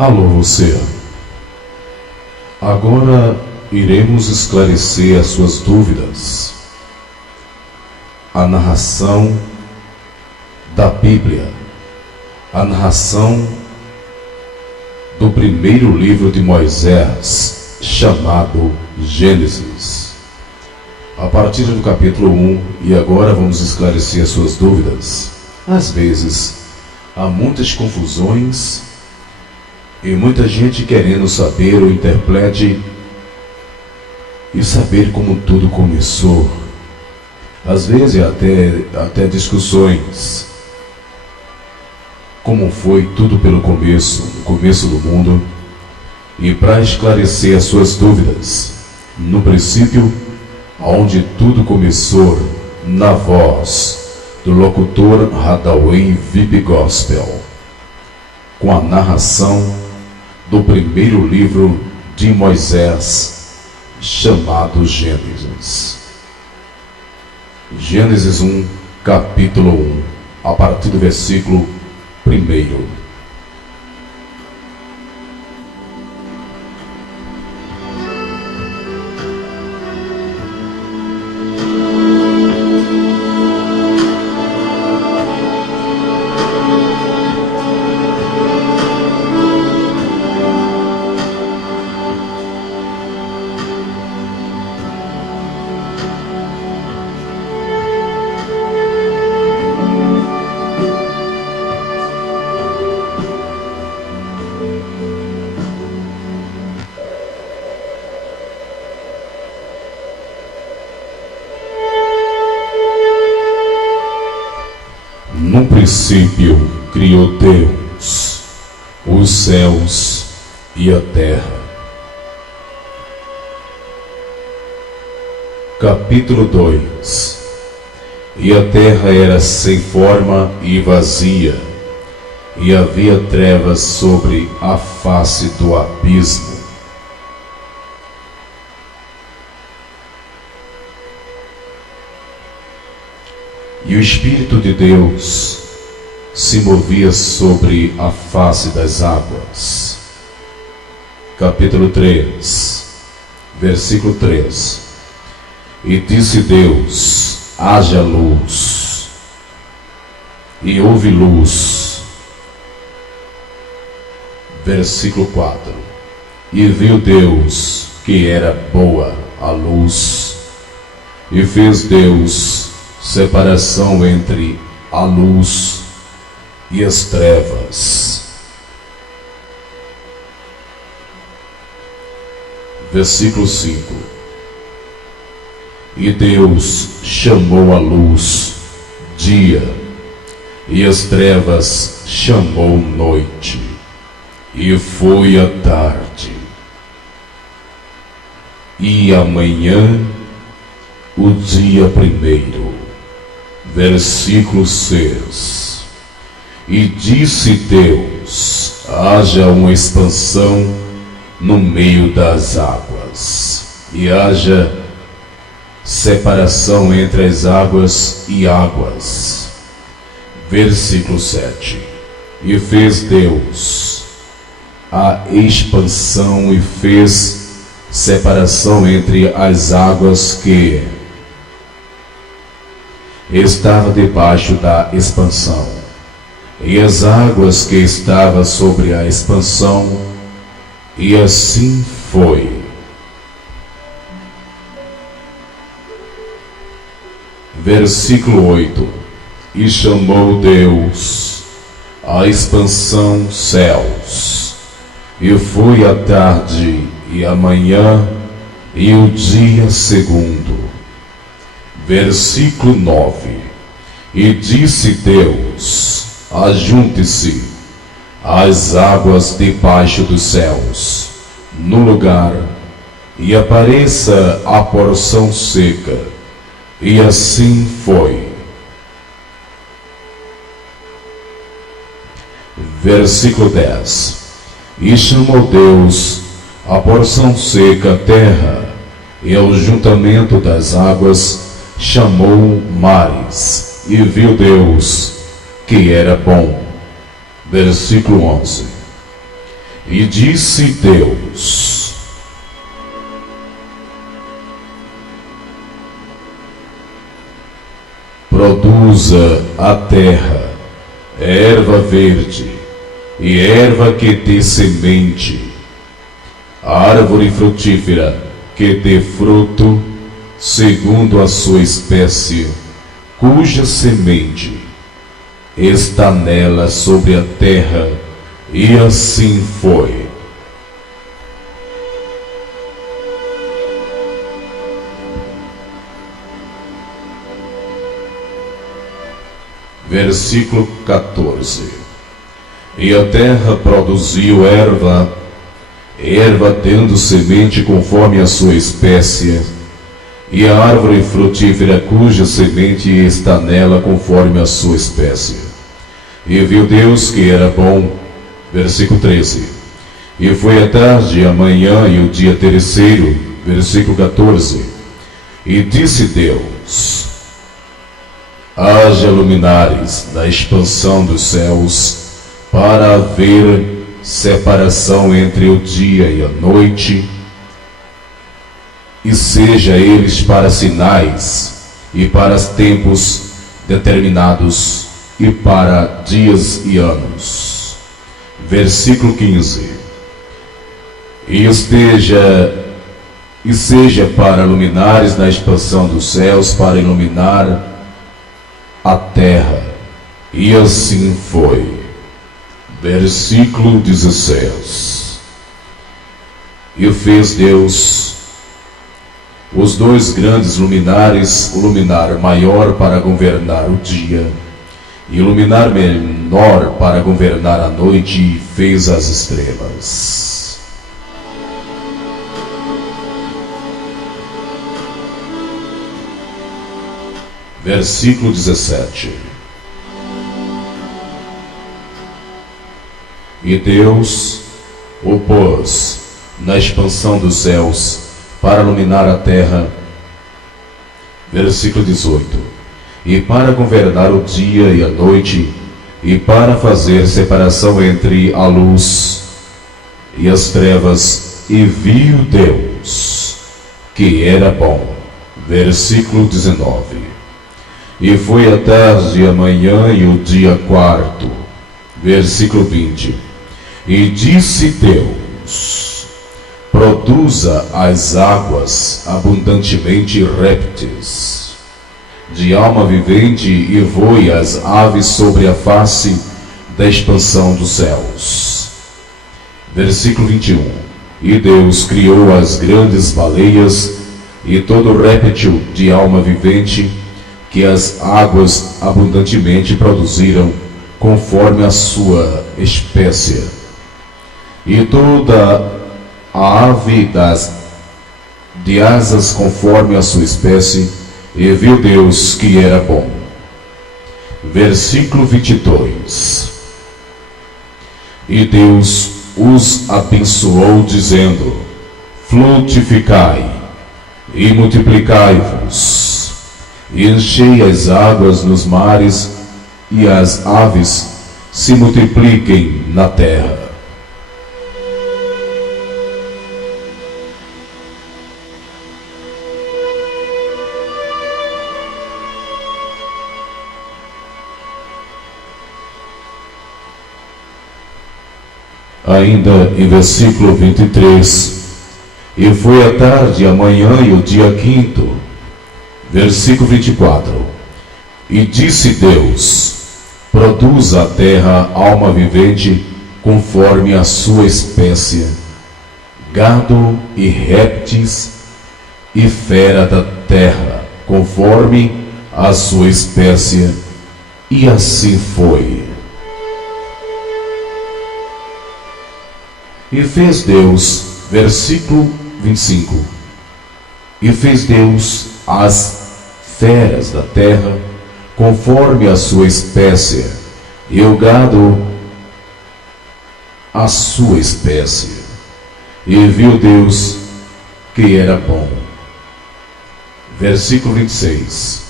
Alô, você. Agora iremos esclarecer as suas dúvidas. A narração da Bíblia, a narração do primeiro livro de Moisés, chamado Gênesis. A partir do capítulo 1, e agora vamos esclarecer as suas dúvidas. Às vezes, há muitas confusões e muita gente querendo saber o interprete e saber como tudo começou. Às vezes até discussões. Como foi tudo pelo começo, no começo do mundo. E para esclarecer as suas dúvidas, no princípio, onde tudo começou, na voz do locutor Hadaway VIP Gospel, com a narração do primeiro livro de Moisés, chamado Gênesis. Gênesis 1, capítulo 1, a partir do versículo 1. No princípio criou Deus os céus e a terra. Capítulo 2. E a terra era sem forma e vazia, e havia trevas sobre a face do abismo. E o Espírito de Deus se movia sobre a face das águas. Capítulo 3, versículo 3. E disse Deus: haja luz. E houve luz. Versículo 4. E viu Deus que era boa a luz, e fez Deus separação entre a luz e as trevas. Versículo 5. E Deus chamou a luz dia, e as trevas chamou noite, e foi a tarde. E amanhã o dia primeiro. Versículo 6. E disse Deus: haja uma expansão no meio das águas, e haja separação entre as águas e águas. Versículo 7. E fez Deus a expansão e fez separação entre as águas que estava debaixo da expansão, e as águas que estavam sobre a expansão, e assim foi. Versículo 8. E chamou Deus a expansão céus, e foi a tarde e a manhã e o dia segundo. Versículo 9. E disse Deus: ajunte-se as águas debaixo dos céus no lugar, e apareça a porção seca. E assim foi. Versículo 10. E chamou Deus a porção seca terra, e ao juntamento das águas chamou mares, e viu Deus que era bom. Versículo 11. E disse Deus: produza a terra erva verde e erva que dê semente, árvore frutífera que dê fruto segundo a sua espécie, cuja semente está nela sobre a terra. E assim foi. Versículo 14. E a terra produziu erva dando semente conforme a sua espécie, e a árvore frutífera cuja semente está nela conforme a sua espécie. E viu Deus que era bom. Versículo 13. E foi a tarde, a manhã e o dia terceiro. Versículo 14. E disse Deus: haja luminares na expansão dos céus, para haver separação entre o dia e a noite, e seja eles para sinais, e para tempos determinados, e para dias e anos. Versículo 15. E seja para luminares na expansão dos céus, para iluminar a terra. E assim foi. Versículo 16. E fez Deus os dois grandes luminares, o luminar maior para governar o dia, e o luminar menor para governar a noite, e fez as estrelas. Versículo 17. E Deus o pôs na expansão dos céus para iluminar a terra. Versículo 18. E para governar o dia e a noite, e para fazer separação entre a luz e as trevas, e viu Deus que era bom. Versículo 19. E foi a tarde, a manhã e o dia quarto. Versículo 20. E disse Deus: produza as águas abundantemente répteis de alma vivente, e voe as aves sobre a face da expansão dos céus. Versículo 21. E Deus criou as grandes baleias e todo réptil de alma vivente que as águas abundantemente produziram conforme a sua espécie, e toda a ave de asas conforme a sua espécie. E viu Deus que era bom. Versículo 22. E Deus os abençoou, dizendo: frutificai e multiplicai-vos, e enchei as águas nos mares, e as aves se multipliquem na terra. Ainda em versículo 23, e foi a tarde, a manhã e o dia quinto. Versículo 24, e disse Deus: produza a terra alma vivente conforme a sua espécie, gado e répteis e fera da terra conforme a sua espécie. E assim foi. E fez Deus, versículo 25, e fez Deus as feras da terra conforme a sua espécie, e o gado a sua espécie. E viu Deus que era bom. Versículo 26.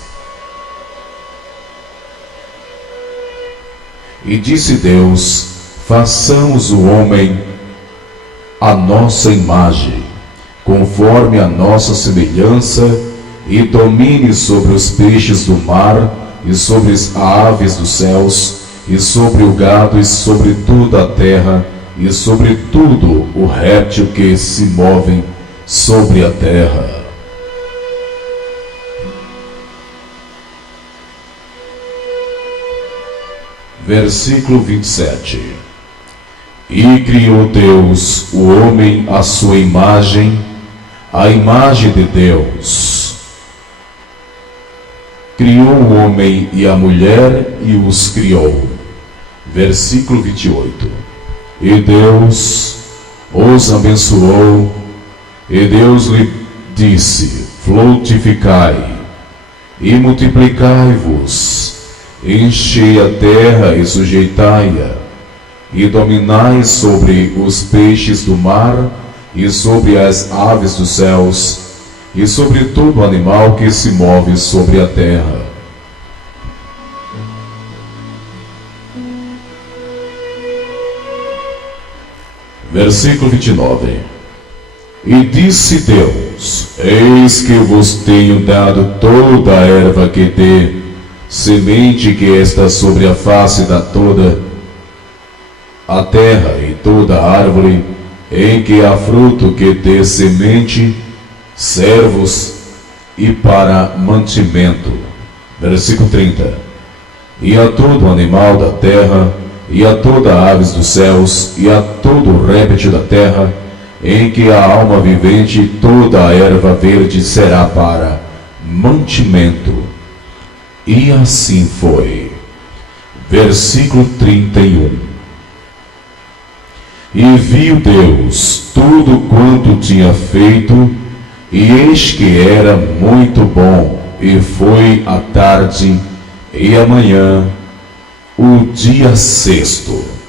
E disse Deus: façamos o homem a nossa imagem, conforme a nossa semelhança, e domine sobre os peixes do mar, e sobre as aves dos céus, e sobre o gado, e sobre toda a terra, e sobre tudo o réptil que se move sobre a terra. Versículo 27. E criou Deus o homem à sua imagem, a imagem de Deus criou o homem e a mulher e os criou. Versículo 28. E Deus os abençoou, e Deus lhe disse: frutificai e multiplicai-vos, enchei a terra e sujeitai-a, e dominai sobre os peixes do mar, e sobre as aves dos céus, e sobre todo animal que se move sobre a terra. Versículo 29. E disse Deus: eis que vos tenho dado toda a erva que dê semente, que está sobre a face da toda a terra, e toda árvore em que há fruto que dê semente, servos e para mantimento. Versículo 30. E a todo animal da terra, e a toda aves dos céus, e a todo réptil da terra, em que há alma vivente, toda a erva verde será para mantimento. E assim foi. Versículo 31. E viu Deus tudo quanto tinha feito, e eis que era muito bom. E foi a tarde e a manhã, o dia sexto.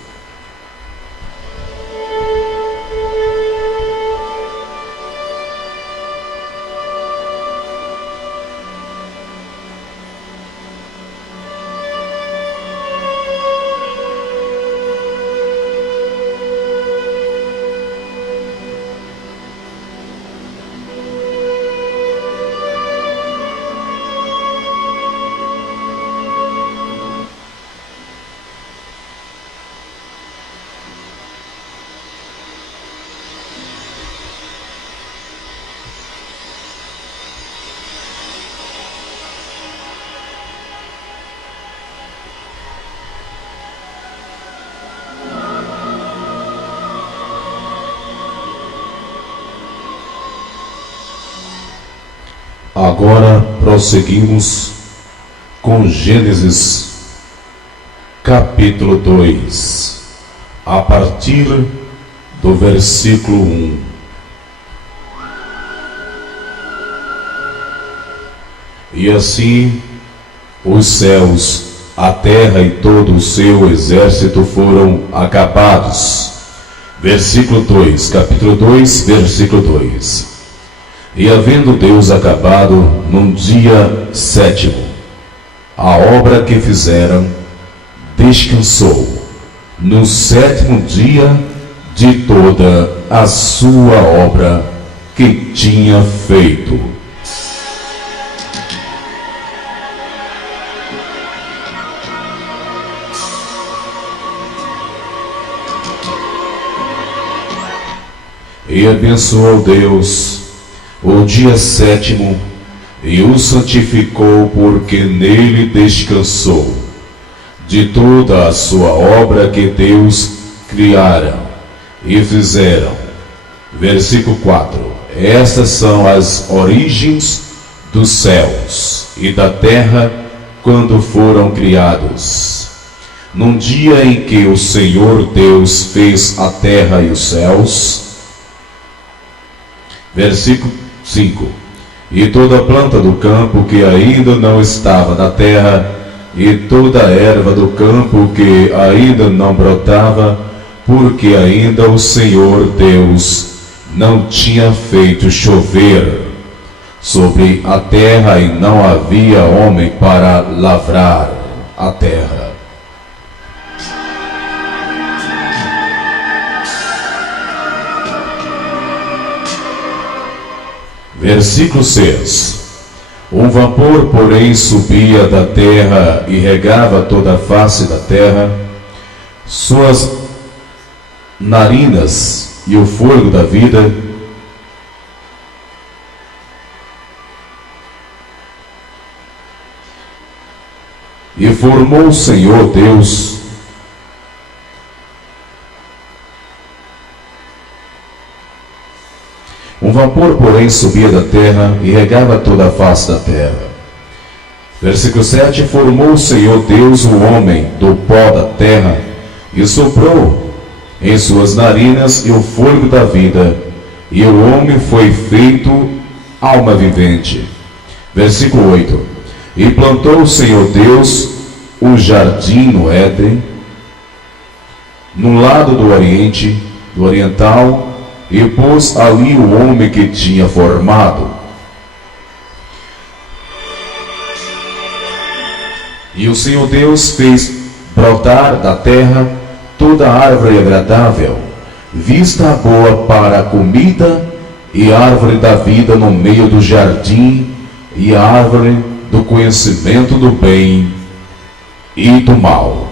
Agora prosseguimos com Gênesis capítulo 2, a partir do versículo 1. E assim os céus, a terra e todo o seu exército foram acabados. Versículo 2, capítulo 2, versículo 2. E havendo Deus acabado num dia sétimo a obra que fizeram, descansou no sétimo dia de toda a sua obra que tinha feito. E abençoou Deus o dia sétimo, e o santificou, porque nele descansou de toda a sua obra que Deus criara e fizeram. Versículo 4. Estas são as origens dos céus e da terra quando foram criados. Num dia em que o Senhor Deus fez a terra e os céus. Versículo 5. E toda a planta do campo que ainda não estava na terra, e toda a erva do campo que ainda não brotava, porque ainda o Senhor Deus não tinha feito chover sobre a terra, e não havia homem para lavrar a terra. Versículo 6. Um vapor, porém, subia da terra e regava toda a face da terra. Suas narinas e o fôlego da vida e formou o Senhor Deus um vapor, porém, subia da terra e regava toda a face da terra. Versículo 7. Formou o Senhor Deus o homem do pó da terra e soprou em suas narinas e o fôlego da vida, e o homem foi feito alma vivente. Versículo 8. E plantou o Senhor Deus o jardim no Éden, no lado do oriental, e pôs ali o homem que tinha formado. E o Senhor Deus fez brotar da terra toda árvore agradável, vista boa para a comida, e a árvore da vida no meio do jardim, e a árvore do conhecimento do bem e do mal.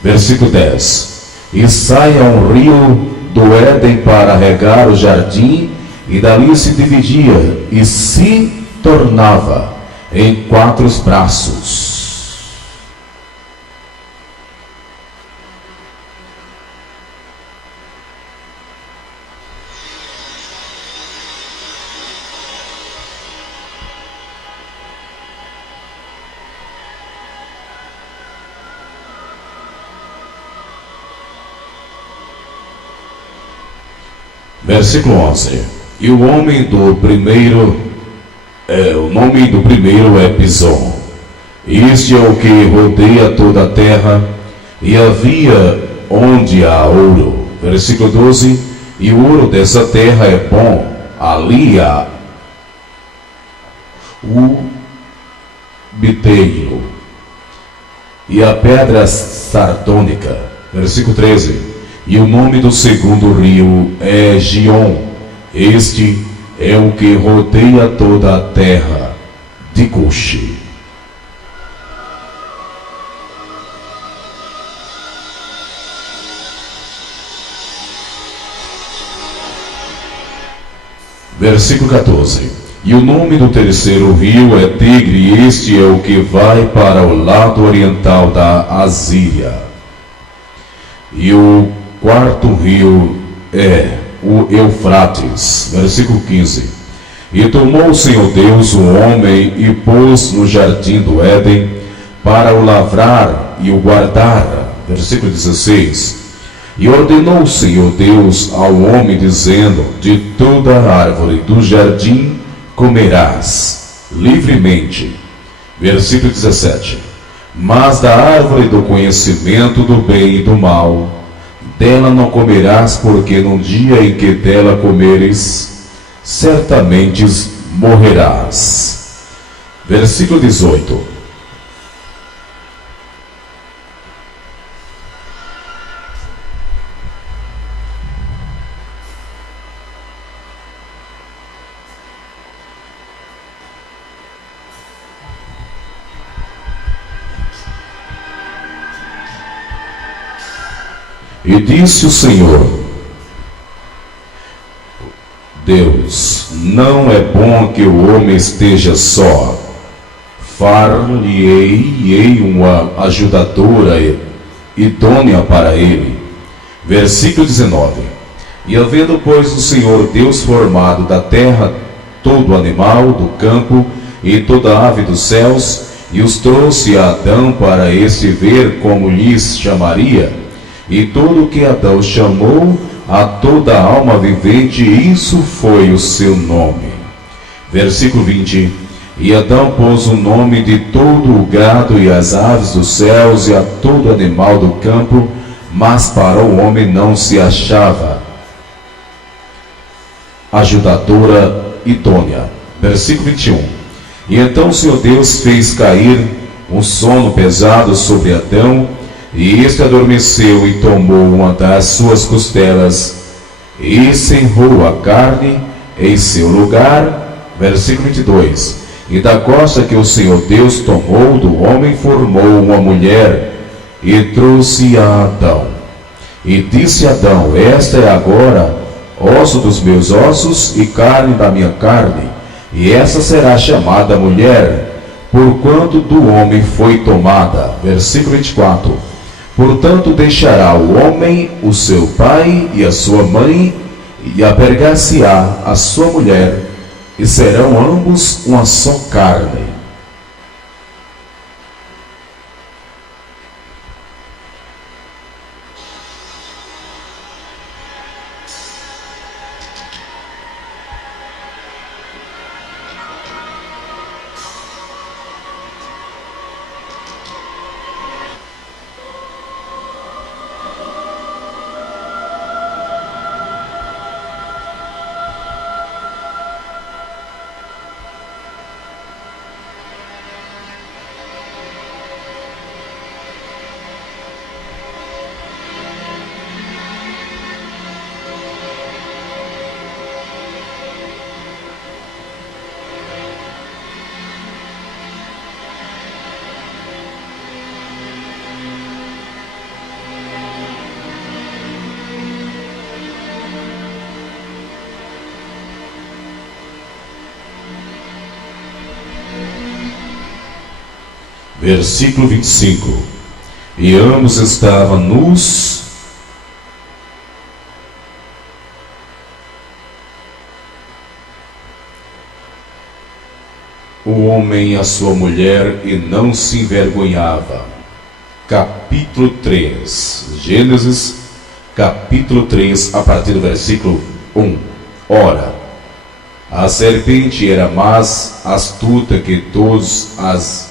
Versículo 10. E saia um rio do Éden para regar o jardim, e dali se dividia e se tornava em 4 braços. Versículo 11. E o nome do primeiro é Pison. Este é o que rodeia toda a terra, e havia onde há ouro. Versículo 12. E o ouro dessa terra é bom, ali há o biteiro e a pedra sardônica. Versículo 13. E o nome do segundo rio é Gion. Este é o que rodeia toda a terra de Cuxi. Versículo 14. E o nome do terceiro rio é Tigre, e este é o que vai para o lado oriental da Assíria. E o quarto rio é o Eufrates. Versículo 15. E tomou o Senhor Deus o homem e pôs no jardim do Éden para o lavrar e o guardar. Versículo 16. E ordenou o Senhor Deus ao homem, dizendo: de toda árvore do jardim comerás livremente. Versículo 17. Mas da árvore do conhecimento do bem e do mal, dela não comerás, porque no dia em que dela comeres, certamente morrerás. Versículo 18. E disse o Senhor Deus: não é bom que o homem esteja só. Far-lhe-ei uma ajudadora idônea para ele. Versículo 19. E havendo, pois, o Senhor Deus formado da terra todo animal do campo e toda ave dos céus, e os trouxe a Adão para este ver como lhes chamaria. E tudo que Adão chamou a toda a alma vivente, isso foi o seu nome. Versículo 20. E Adão pôs o nome de todo o gado e as aves dos céus e a todo animal do campo, mas para o homem não se achava ajudadora idônea. Versículo 21. E então o Senhor Deus fez cair um sono pesado sobre Adão, e este adormeceu e tomou uma das suas costelas, e cerrou a carne em seu lugar. Versículo 22. E da costa que o Senhor Deus tomou do homem, formou uma mulher e trouxe a Adão. E disse Adão: esta é agora osso dos meus ossos e carne da minha carne, e essa será chamada mulher, porquanto do homem foi tomada. Versículo 24. Portanto deixará o homem o seu pai e a sua mãe, e apegar-se-á a sua mulher, e serão ambos uma só carne. Versículo 25. E ambos estavam nus, o homem e a sua mulher, e não se envergonhava. Capítulo 3. Gênesis, capítulo 3, a partir do versículo 1. Ora, a serpente era mais astuta que todas as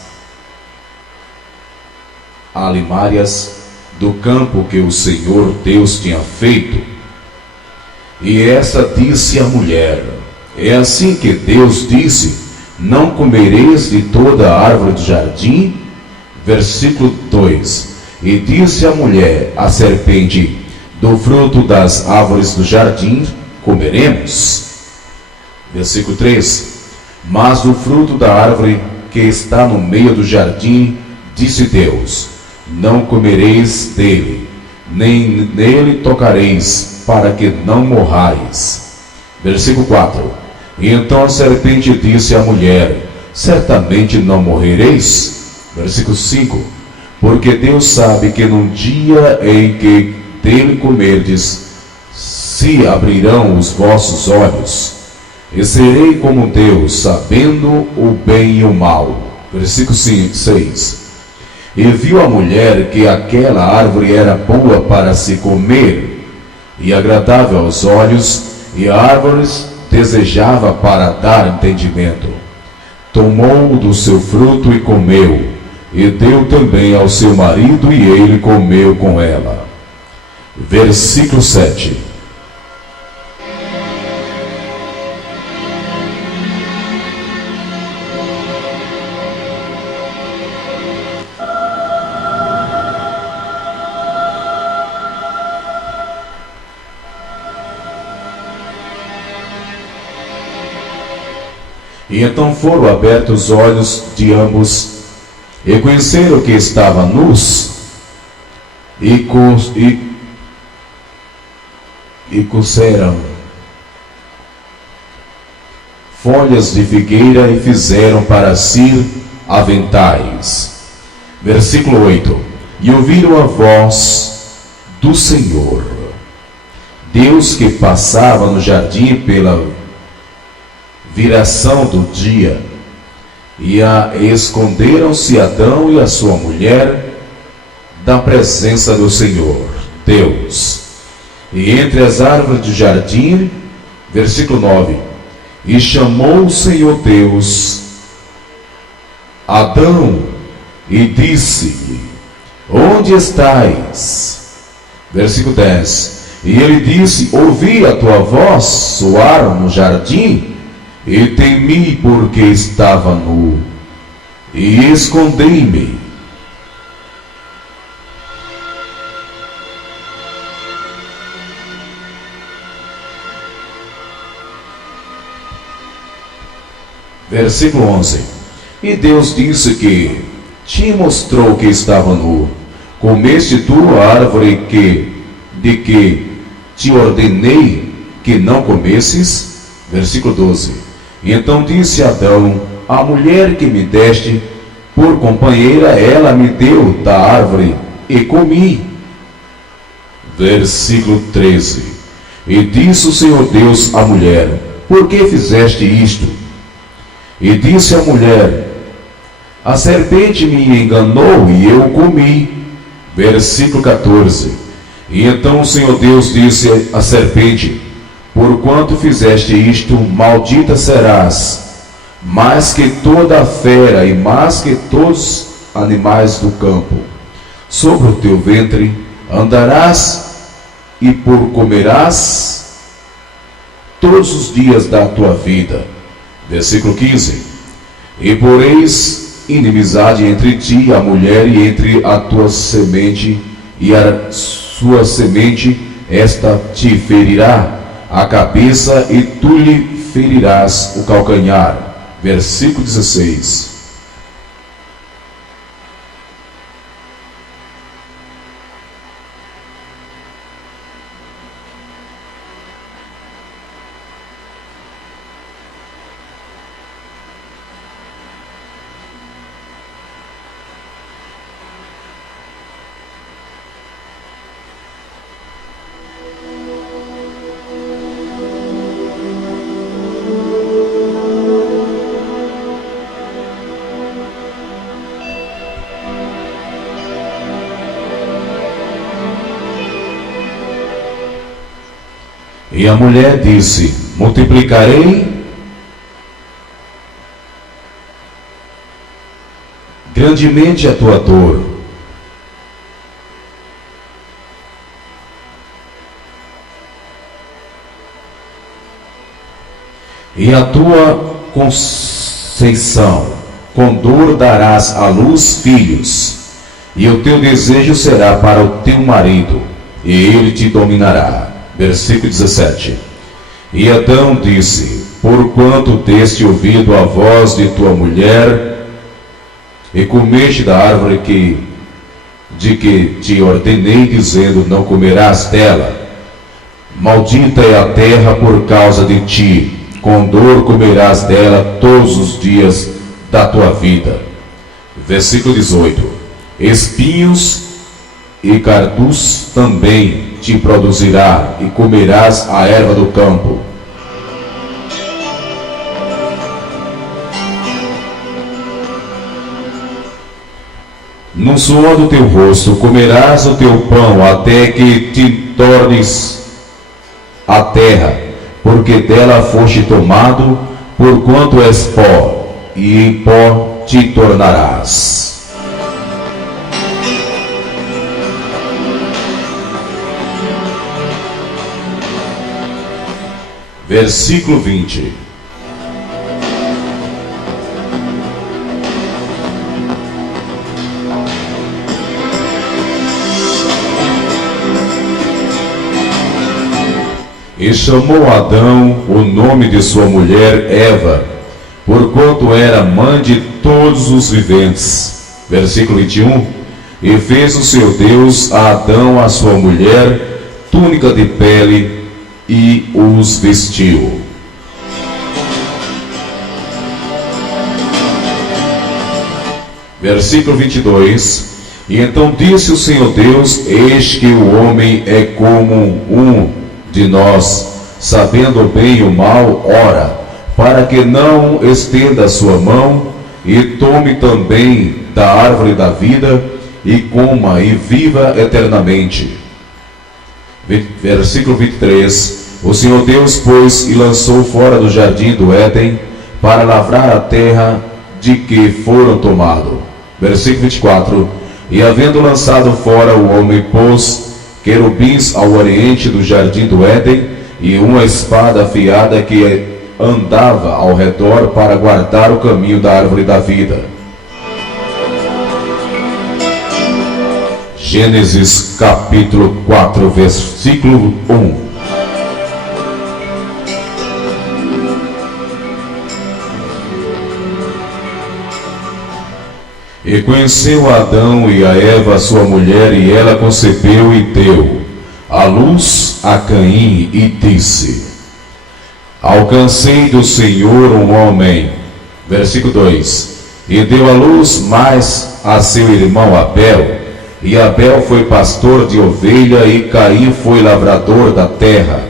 alimárias do campo que o Senhor Deus tinha feito. E esta disse à mulher: é assim que Deus disse: não comereis de toda a árvore do jardim. Versículo 2. E disse a mulher à serpente: do fruto das árvores do jardim comeremos. Versículo 3. Mas do fruto da árvore que está no meio do jardim, disse Deus: não comereis dele, nem nele tocareis, para que não morrais. Versículo 4. E então a serpente disse à mulher: certamente não morrereis. Versículo 5. Porque Deus sabe que no dia em que dele comerdes, se abrirão os vossos olhos, e serei como Deus, sabendo o bem e o mal. Versículo 6. E viu a mulher que aquela árvore era boa para se comer, e agradável aos olhos, e a árvore desejava para dar entendimento. Tomou do seu fruto e comeu, e deu também ao seu marido, e ele comeu com ela. Versículo 7. E então foram abertos os olhos de ambos, e conheceram que estavam nus, e cozeram folhas de figueira e fizeram para si aventais. Versículo 8. E ouviram a voz do Senhor Deus que passava no jardim pela viração do dia, e esconderam-se Adão e a sua mulher da presença do Senhor Deus, e entre as árvores do jardim. Versículo 9. E chamou o Senhor Deus Adão e disse-lhe: onde estais? Versículo 10. E ele disse: ouvi a tua voz soar no jardim, e temi porque estava nu, e escondi-me. Versículo 11. E Deus disse que te mostrou que estava nu. Comeste tu a árvore de que te ordenei que não comesses? Versículo 12. E então disse Adão: a mulher que me deste por companheira, ela me deu da árvore e comi. Versículo 13. E disse o Senhor Deus à mulher: por que fizeste isto? E disse a mulher: a serpente me enganou e eu comi. Versículo 14. E então o Senhor Deus disse à serpente: porquanto fizeste isto, maldita serás, mais que toda a fera e mais que todos os animais do campo. Sobre o teu ventre andarás e por comerás todos os dias da tua vida. Versículo 15. E poreis inimizade entre ti e a mulher, e entre a tua semente e a sua semente, esta te ferirá a cabeça e tu lhe ferirás o calcanhar. Versículo 16. E a mulher disse: multiplicarei grandemente a tua dor. E a tua conceição, com dor darás à luz filhos, e o teu desejo será para o teu marido, e ele te dominará. Versículo 17. E Adão disse: porquanto deste ouvido a voz de tua mulher, e comeste da árvore de que te ordenei, dizendo: não comerás dela. Maldita é a terra por causa de ti, com dor comerás dela todos os dias da tua vida. Versículo 18. Espinhos e cardos também te produzirá, e comerás a erva do campo. No suor do teu rosto comerás o teu pão, até que te tornes a terra, porque dela foste tomado, porquanto és pó, e em pó te tornarás. Versículo 20. E chamou Adão o nome de sua mulher Eva, porquanto era mãe de todos os viventes. Versículo 21. E fez o seu Deus a Adão, a sua mulher, túnica de pele, e os vestiu. Versículo 22. E então disse o Senhor Deus: eis que o homem é como um de nós, sabendo bem e o mal. Ora, para que não estenda a sua mão e tome também da árvore da vida, e coma e viva eternamente. Versículo 23. O Senhor Deus, pois, e lançou fora do jardim do Éden, para lavrar a terra de que foram tomados. Versículo 24. E havendo lançado fora o homem, pôs querubins ao oriente do jardim do Éden, e uma espada afiada que andava ao redor para guardar o caminho da árvore da vida. Gênesis capítulo 4, versículo 1. E conheceu Adão e a Eva, sua mulher, e ela concebeu e deu à luz a Caim, e disse: alcancei do Senhor um homem. Versículo 2: e deu à luz mais a seu irmão Abel, e Abel foi pastor de ovelha, e Caim foi lavrador da terra.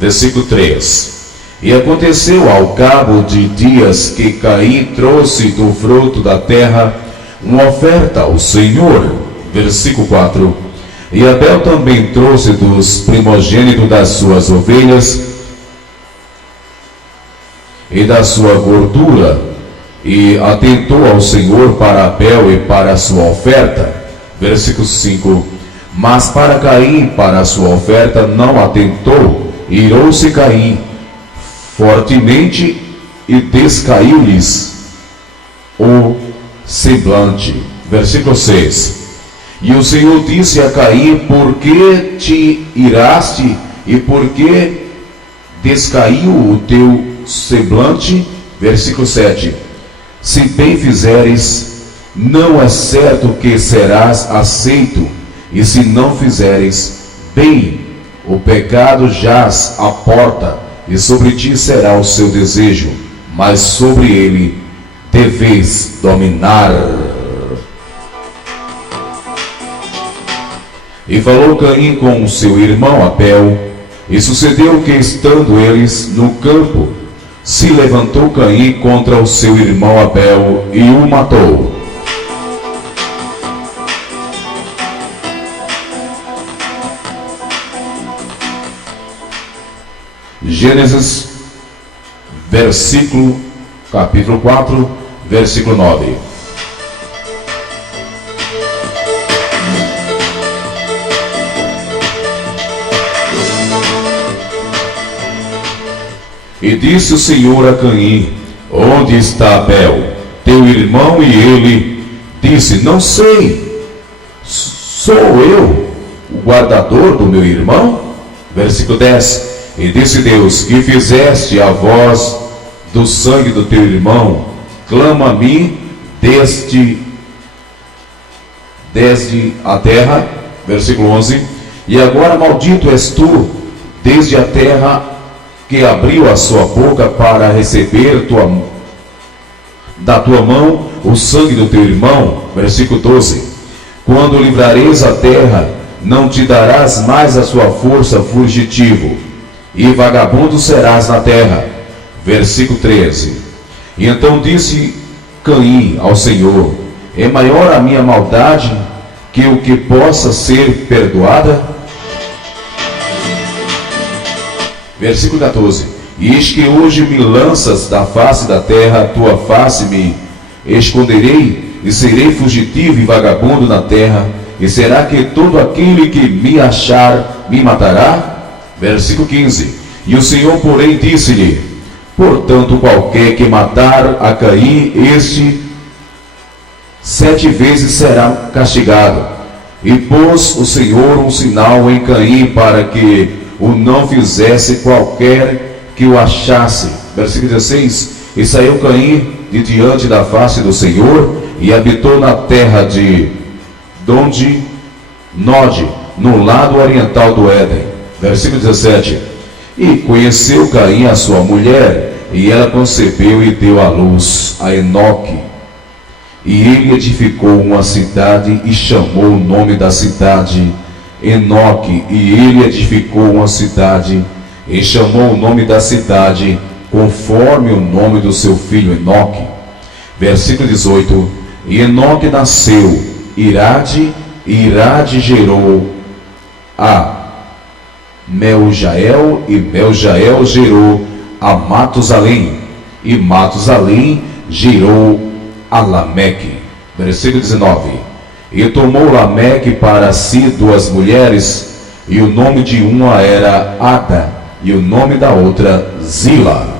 Versículo 3: e aconteceu ao cabo de dias que Caim trouxe do fruto da terra uma oferta ao Senhor. Versículo 4: e Abel também trouxe dos primogênitos das suas ovelhas e da sua gordura, e atentou ao Senhor para Abel e para a sua oferta. Versículo 5: mas para Caim, para a sua oferta, não atentou. Irou-se Caim fortemente e descaiu-lhes o semblante. Versículo 6: e o Senhor disse a Caim: por que te iraste e por que descaiu o teu semblante? Versículo 7: se bem fizeres, não é certo que serás aceito, e se não fizeres bem, o pecado jaz à porta, e sobre ti será o seu desejo, mas sobre ele deveis dominar. E falou Caim com o seu irmão Abel, e sucedeu que, estando eles no campo, se levantou Caim contra o seu irmão Abel e o matou. Gênesis, capítulo 4, versículo 9. E disse o Senhor a Caim: onde está Abel, teu irmão? E ele disse: não sei, sou eu o guardador do meu irmão? Versículo 10: e disse Deus: que fizeste a voz do sangue do teu irmão, clama a mim desde a terra. Versículo 11: e agora maldito és tu desde a terra, que abriu a sua boca para receber da tua mão o sangue do teu irmão. Versículo 12: quando livrareis a terra, não te darás mais a sua força, fugitivo, e vagabundo serás na terra. Versículo 13: e então disse Caim ao Senhor: é maior a minha maldade que o que possa ser perdoada? Versículo 14: e eis que hoje me lanças da face da terra, a tua face me esconderei, e serei fugitivo e vagabundo na terra, e será que todo aquele que me achar me matará? Versículo 15: e o Senhor, porém, disse-lhe: portanto, qualquer que matar a Caim, este 7 vezes será castigado. E pôs o Senhor um sinal em Caim, para que o não fizesse qualquer que o achasse. Versículo 16: e saiu Caim de diante da face do Senhor, e habitou na terra de Nod, no lado oriental do Éden. Versículo 17: e conheceu Caim a sua mulher, e ela concebeu e deu à luz a Enoque. E ele edificou uma cidade e chamou o nome da cidade Enoque. E ele edificou uma cidade e chamou o nome da cidade conforme o nome do seu filho Enoque. Versículo 18: e Enoque nasceu Irade, e Irade gerou a Meljael, e Meljael gerou a Matusalém, e Matusalém gerou a Lameque. Versículo 19: e tomou Lameque para si 2 mulheres, e o nome de uma era Ada, e o nome da outra Zila.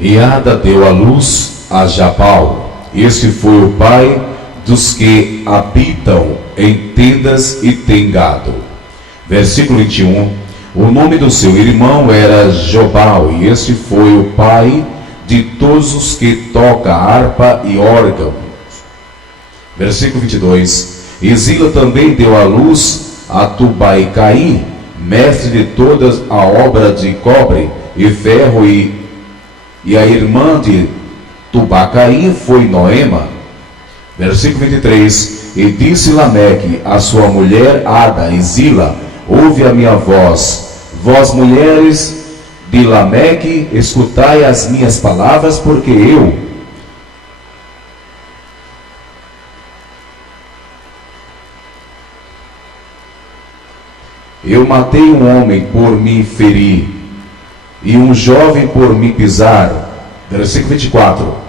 E Ada deu à luz a Jabal. Este foi o pai dos que habitam em tendas e têm gado. Versículo 21. O nome do seu irmão era Jobal, e este foi o pai de todos os que tocam harpa e órgão. Versículo 22. E Zila também deu à luz a Tubaicaí, mestre de toda a obra de cobre e ferro, e a irmã de Tubacaí foi Noema. Versículo 23. E disse Lameque a sua mulher Ada e Zila: ouve a minha voz, vós mulheres de Lameque, escutai as minhas palavras, porque eu matei um homem por me ferir, e um jovem por me pisar. Versículo 24.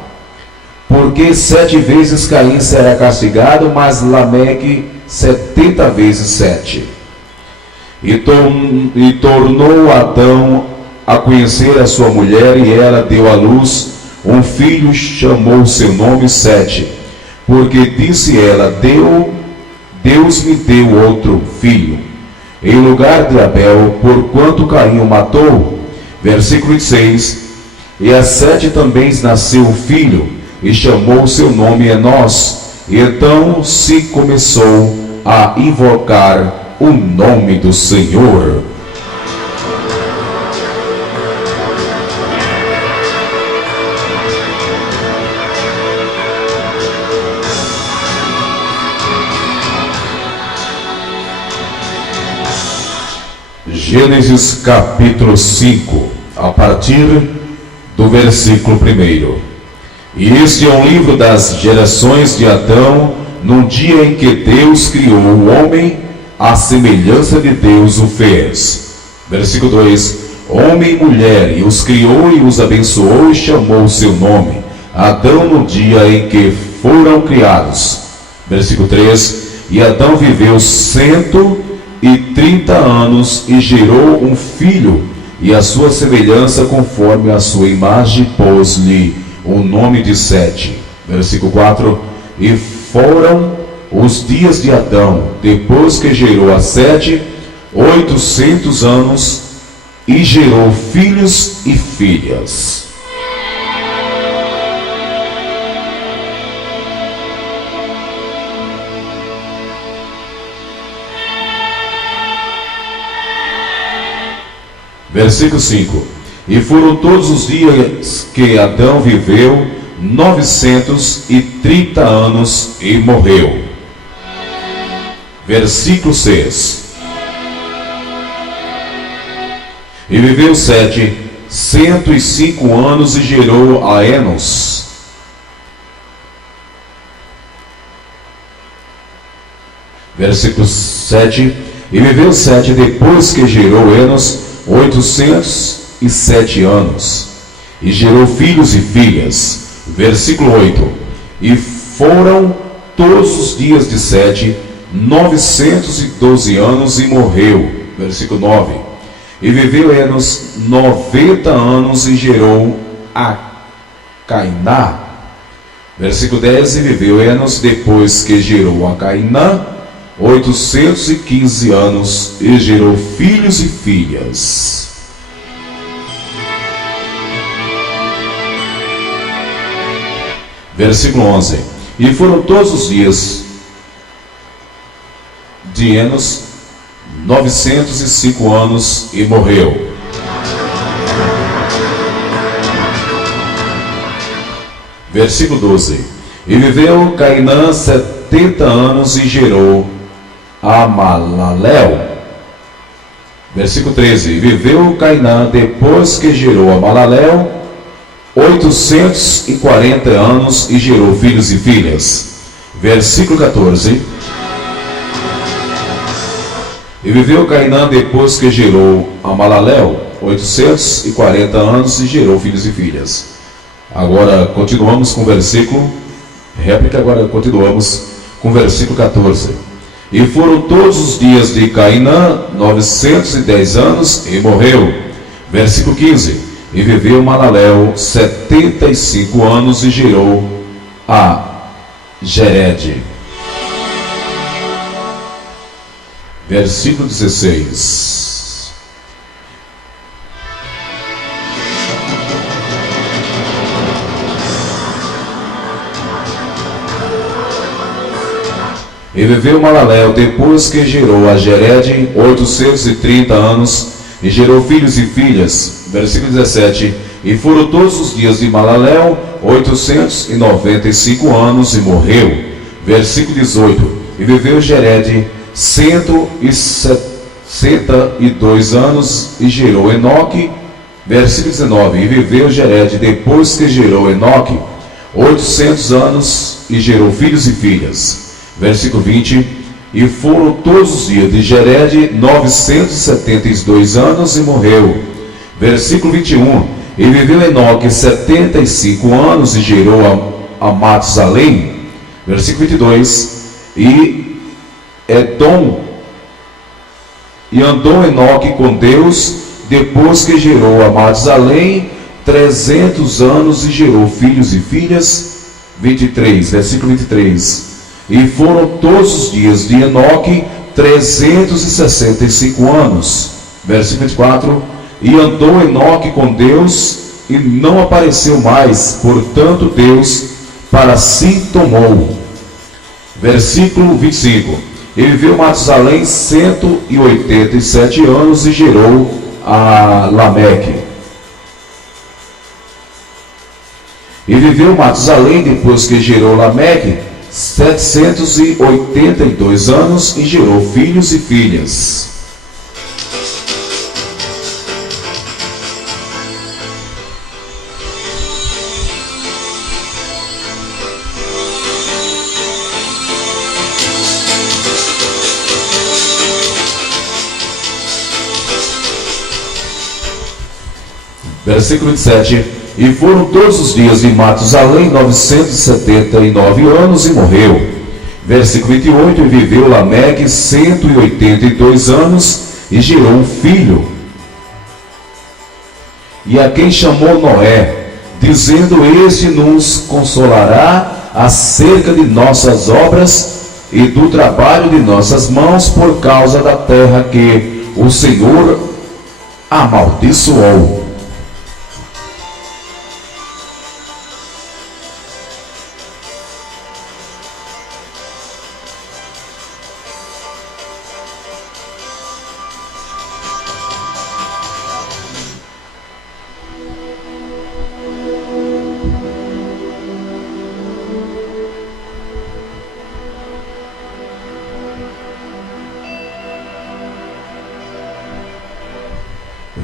Porque 7 vezes Caim será castigado, mas Lameque 70 vezes 7. E tornou Adão a conhecer a sua mulher, e ela deu à luz um filho, chamou seu nome Sete, porque disse ela: Deus me deu outro filho, em lugar de Abel, porquanto Caim o matou. Versículo 26. E a Sete também nasceu um filho, e chamou seu nome Enós. E então se começou a invocar o nome do Senhor. Gênesis capítulo 5, a partir do versículo 1. E este é um livro das gerações de Adão, num dia em que Deus criou o homem, à semelhança de Deus o fez. Versículo 2. Homem e mulher, e os criou e os abençoou, e chamou o seu nome Adão no dia em que foram criados. Versículo 3. E Adão viveu 130 anos e gerou um filho, e a sua semelhança, conforme a sua imagem, pôs-lhe o nome de Sete. Versículo 4. E foram os dias de Adão, depois que gerou a Sete, 800 anos, e gerou filhos e filhas. Versículo 5. E foram todos os dias que Adão viveu 930 anos e morreu. Versículo 6. E viveu Sete 105 anos e gerou a Enos. Versículo 7. E viveu Sete depois que gerou Enos 807 anos, e gerou filhos e filhas. Versículo 8. E foram todos os dias de Sete 912 anos e morreu. Versículo 9. E viveu Enos 90 anos e gerou a Cainá. Versículo 10. E viveu Enos depois que gerou a Cainá 815 anos e gerou filhos e filhas. Versículo 11. E foram todos os dias de Enos 905 anos e morreu. Versículo 12. E viveu Cainã 70 anos e gerou a Malalel. Versículo 13. E viveu Cainã depois que gerou a Malalel 840 anos e gerou filhos e filhas. Versículo 14. E viveu Cainã depois que gerou a Malalel 840 anos e gerou filhos e filhas. Agora continuamos com o versículo réplica. Agora continuamos com o versículo 14. E foram todos os dias de Cainã 910 anos e morreu. Versículo 15. e viveu Malaleel 75 anos e gerou a Jered. Versículo 16. E viveu Malaleel depois que gerou a Jered 830 anos e gerou filhos e filhas. Versículo 17. E foram todos os dias de Malaleel 895 anos e morreu. Versículo 18. E viveu Jered 162 anos e gerou Enoque. Versículo 19. E viveu Jered depois que gerou Enoque 800 anos e gerou filhos e filhas. Versículo 20. E foram todos os dias de Jered 972 anos e morreu. Versículo 21. E viveu Enoque 75 anos e gerou a Matusalém. Versículo 22. E andou Enoque com Deus depois que gerou a Matusalém 300 anos e gerou filhos e filhas. 23, versículo 23. E foram todos os dias de Enoque 365 anos. Versículo 24. E andou Enoque com Deus e não apareceu mais, portanto Deus para si tomou. Versículo 25. E viveu Matusalém 187 anos e gerou a Lameque. E viveu Matusalém depois que gerou Lameque 782 anos e gerou filhos e filhas. Versículo 27. E foram todos os dias de Matusalém 979 anos e morreu. Versículo 28. E viveu Lameque 182 anos e gerou um filho. E a quem chamou Noé, dizendo: Este nos consolará acerca de nossas obras e do trabalho de nossas mãos, por causa da terra que o Senhor amaldiçoou.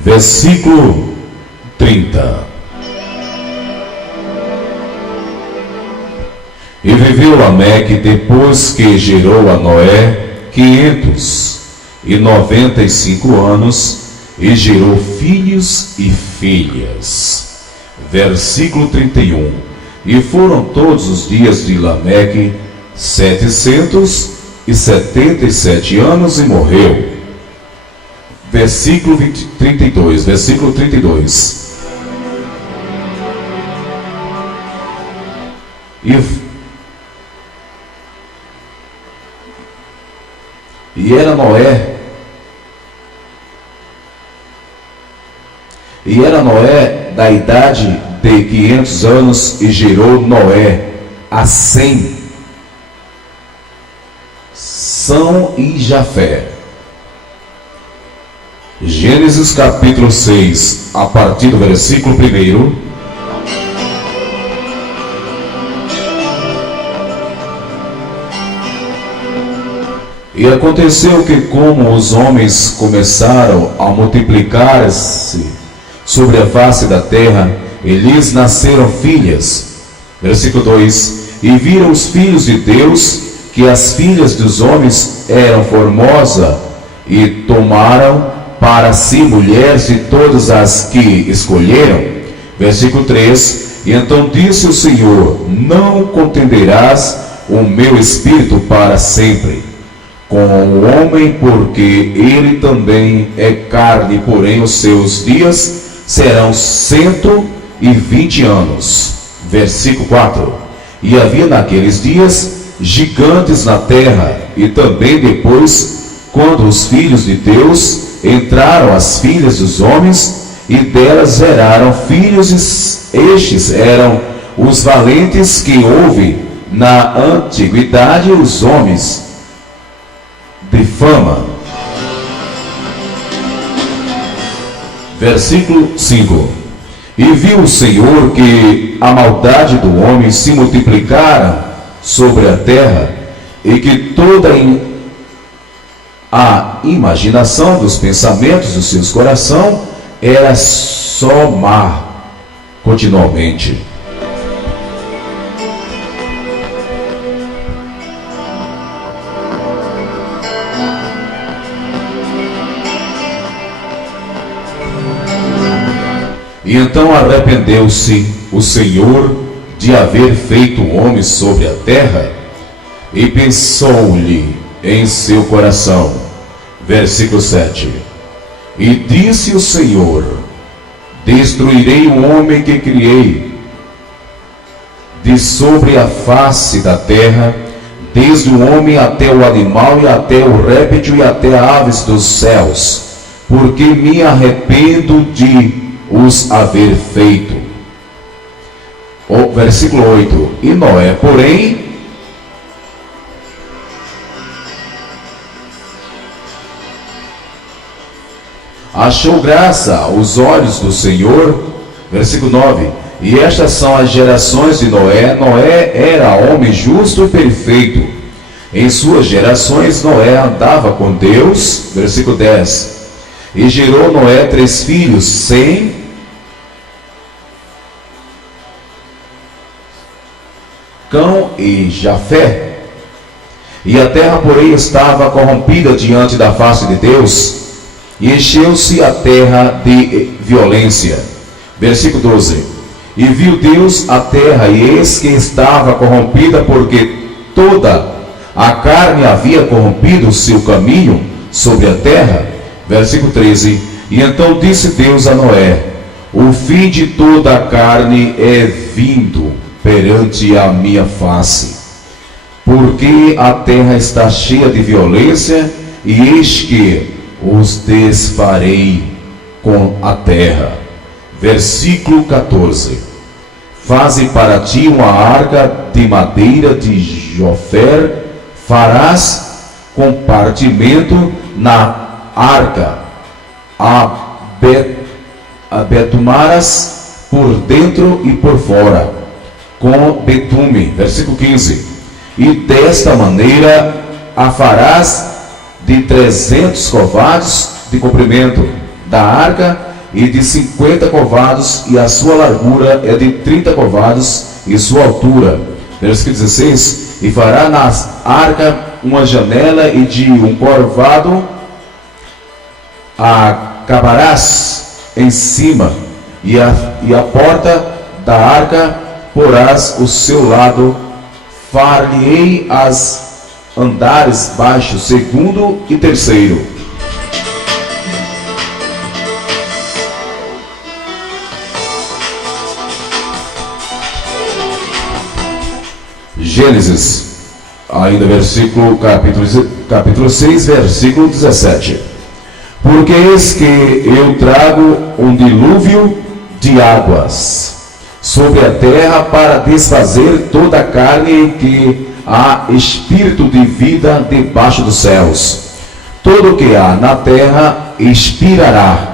Versículo 30. E viveu Lameque depois que gerou a Noé 595 anos e gerou filhos e filhas. Versículo 31. E foram todos os dias de Lameque 777 anos e morreu. Versículo 32. Versículo 32. E era Noé da idade de 500 anos e gerou Noé a Sem, São e Jafé. Gênesis capítulo 6, a partir do versículo 1. E aconteceu que, como os homens começaram a multiplicar-se sobre a face da terra, e lhes nasceram filhas. Versículo 2. E viram os filhos de Deus que as filhas dos homens eram formosas, e tomaram para si mulheres de todas as que escolheram. Versículo 3. E então disse o Senhor: Não contenderás o meu espírito para sempre com o homem, porque ele também é carne, porém os seus dias serão 120 anos. Versículo 4. E havia naqueles dias gigantes na terra, e também depois, quando os filhos de Deus entraram as filhas dos homens, e delas geraram filhos, estes eram os valentes que houve na antiguidade, os homens de fama. Versículo 5. E viu o Senhor que a maldade do homem se multiplicara sobre a terra, e que toda a imaginação dos pensamentos dos seus corações era só má continuamente. E então arrependeu-se o Senhor de haver feito o homem sobre a terra, e pensou-lhe em seu coração. Versículo 7. E disse o Senhor: destruirei o homem que criei de sobre a face da terra, desde o homem até o animal, e até o réptil, e até aves dos céus, porque me arrependo de os haver feito. O versículo 8. E Noé, porém, achou graça aos olhos do Senhor. Versículo 9. E estas são as gerações de Noé. Noé era homem justo e perfeito. Em suas gerações Noé andava com Deus. Versículo 10. E gerou Noé 3 filhos, Sem, Cão e Jafé. E a terra, porém, estava corrompida diante da face de Deus, e encheu-se a terra de violência. Versículo 12. E viu Deus a terra, e eis que estava corrompida, porque toda a carne havia corrompido o seu caminho sobre a terra. Versículo 13. E então disse Deus a Noé: o fim de toda a carne é vindo perante a minha face, porque a terra está cheia de violência, e eis que os desfarei com a terra. Versículo 14. Faze para ti uma arca de madeira de Jofer, farás compartimento na arca, betumarás por dentro e por fora com betume. Versículo 15. E desta maneira a farás de 300 covados de comprimento da arca, e de 50 covados, e a sua largura é de 30 covados, e sua altura. Versículo 16. E fará na arca uma janela, e de um corvado acabarás em cima, e a porta da arca porás o seu lado. Far-lhe-ei as andares baixos, segundo e terceiro. Gênesis, ainda capítulo 6, versículo 17. Porque eis que eu trago um dilúvio de águas sobre a terra, para desfazer toda a carne em que há espírito de vida debaixo dos céus. Todo o que há na terra expirará.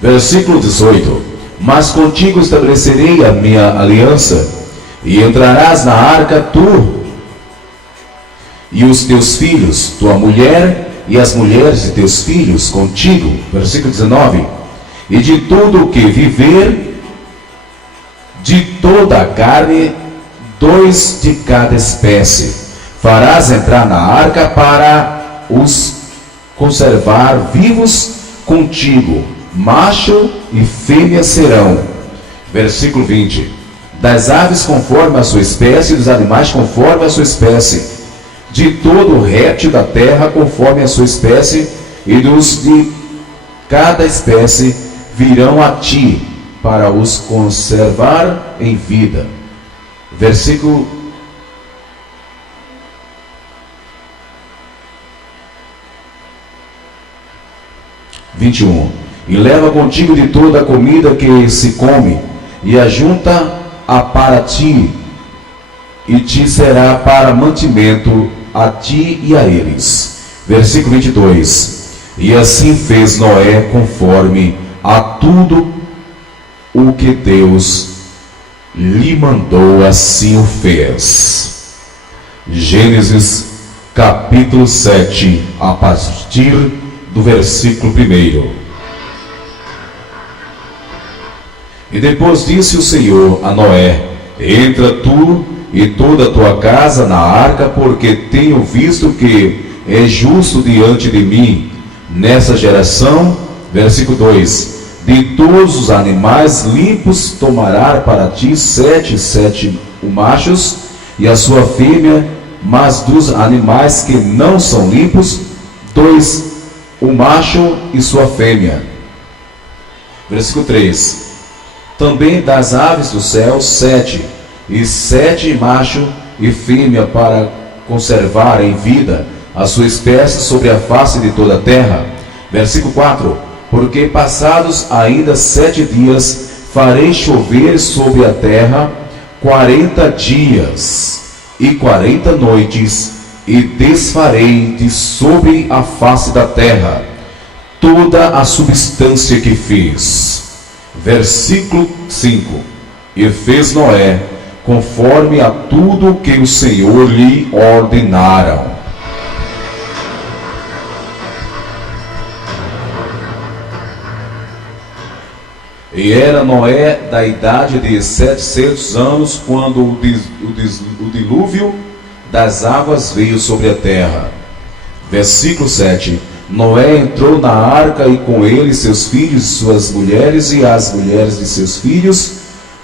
Versículo 18. Mas contigo estabelecerei a minha aliança, e entrarás na arca tu e os teus filhos, tua mulher e as mulheres de teus filhos contigo. Versículo 19. E de tudo o que viver, de toda a carne, 2 de cada espécie, farás entrar na arca para os conservar vivos contigo, macho e fêmea serão. Versículo 20. Das aves conforme a sua espécie, dos animais conforme a sua espécie, de todo réptil da terra conforme a sua espécie, e dos de cada espécie virão a ti, para os conservar em vida. Versículo 21. E leva contigo de toda a comida que se come, e ajunta a para ti, e te será para mantimento a ti e a eles. Versículo 22. E assim fez Noé conforme a tudo o que Deus lhe mandou, assim o fez. Gênesis capítulo 7, a partir do versículo 1. E depois disse o Senhor a Noé: entra tu e toda a tua casa na arca, porque tenho visto que é justo diante de mim nessa geração. Versículo 2: de todos os animais limpos tomará para ti sete machos e a sua fêmea, mas dos animais que não são limpos, 2, o macho e sua fêmea. Versículo 3: também das aves do céu 7, e 7 macho e fêmea, para conservar em vida a sua espécie sobre a face de toda a terra. Versículo 4: porque passados ainda 7 dias farei chover sobre a terra 40 dias e 40 noites, e desfarei de sobre a face da terra toda a substância que fiz. Versículo 5: e fez Noé conforme a tudo o que o Senhor lhe ordenara. E era Noé da idade de 700 anos, quando o dilúvio das águas veio sobre a terra. Versículo 7: Noé entrou na arca, e com ele seus filhos, suas mulheres e as mulheres de seus filhos,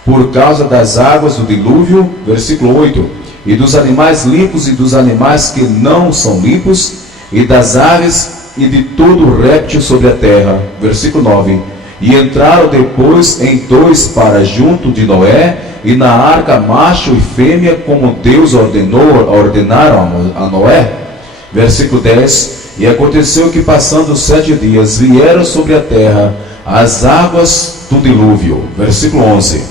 por causa das águas do dilúvio. Versículo 8: e dos animais limpos e dos animais que não são limpos, e das aves e de todo o réptil sobre a terra. Versículo 9: e entraram depois em 2 para junto de Noé, e na arca macho e fêmea, como Deus ordenaram a Noé. Versículo 10: e aconteceu que, passando 7 dias, vieram sobre a terra as águas do dilúvio. Versículo 11: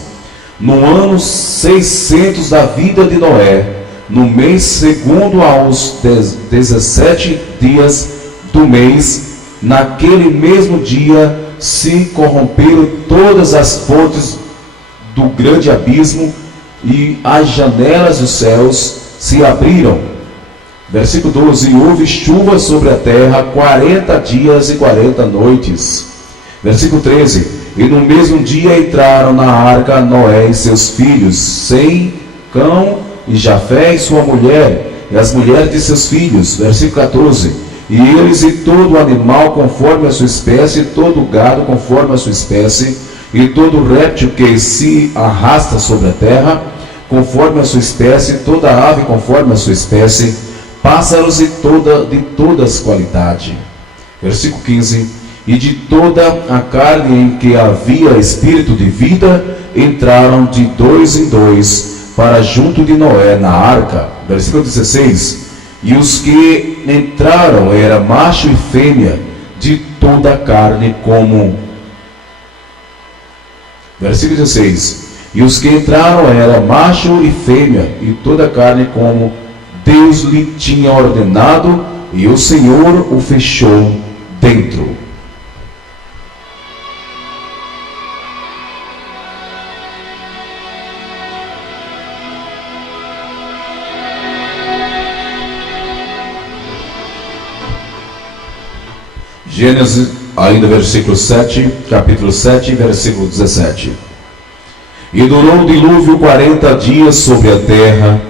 no ano 600 da vida de Noé, no mês segundo, aos 17 dias do mês, naquele mesmo dia, se corromperam todas as fontes do grande abismo, e as janelas dos céus se abriram. Versículo 12: e houve chuva sobre a terra 40 dias e 40 noites. Versículo 13: e no mesmo dia entraram na arca Noé e seus filhos, Sem, Cão e Jafé e sua mulher, e as mulheres de seus filhos. Versículo 14: e eles e todo animal conforme a sua espécie, todo gado conforme a sua espécie, e todo réptil que se arrasta sobre a terra conforme a sua espécie, toda ave conforme a sua espécie, pássaros de todas qualidade. Versículo 15: e de toda a carne em que havia espírito de vida, entraram de 2 em 2 para junto de Noé na arca. Versículo 16: e os que entraram era macho e fêmea, de toda a carne como... Versículo 16: e os que entraram era macho e fêmea, e toda a carne como Deus lhe tinha ordenado, e o Senhor o fechou dentro. Gênesis, ainda versículo 7, capítulo 7, versículo 17. E durou o dilúvio 40 dias sobre a terra,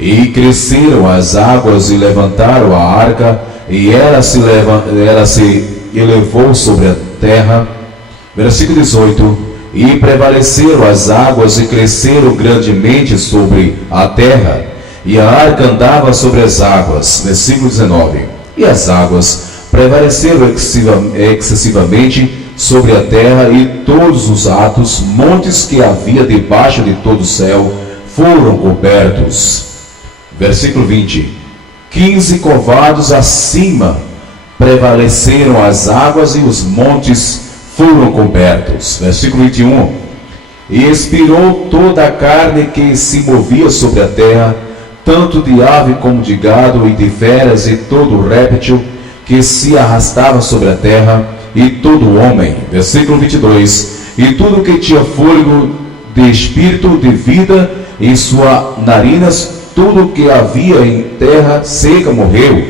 E cresceram as águas e levantaram a arca, e ela se elevou sobre a terra. Versículo 18. E prevaleceram as águas e cresceram grandemente sobre a terra, e a arca andava sobre as águas. Versículo 19. E as águas prevaleceram excessivamente sobre a terra, e todos os altos montes que havia debaixo de todo o céu foram cobertos. Versículo 20. 15 covados acima prevaleceram as águas, e os montes foram cobertos. Versículo 21. E expirou toda a carne que se movia sobre a terra, tanto de ave como de gado, e de feras, e todo réptil que se arrastava sobre a terra, e todo homem. Versículo 22. E tudo que tinha fôlego de espírito de vida em suas narinas, tudo que havia em terra seca morreu.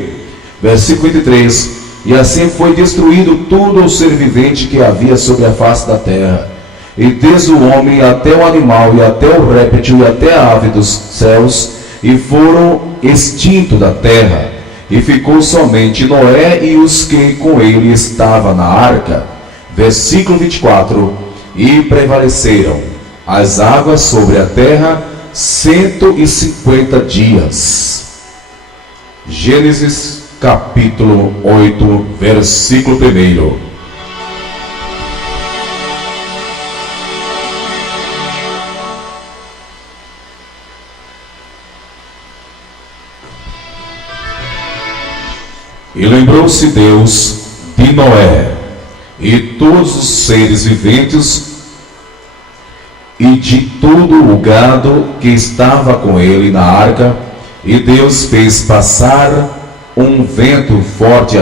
Versículo 23. E assim foi destruído todo o ser vivente que havia sobre a face da terra, e desde o homem até o animal, e até o réptil, e até a ave dos céus, e foram extintos da terra. E ficou somente Noé e os que com ele estavam na arca. Versículo 24. E prevaleceram as águas sobre a terra 150 dias. Gênesis capítulo 8, versículo 1. E lembrou-se Deus de Noé e todos os seres viventes e de todo o gado que estava com ele na arca, e Deus fez passar um vento forte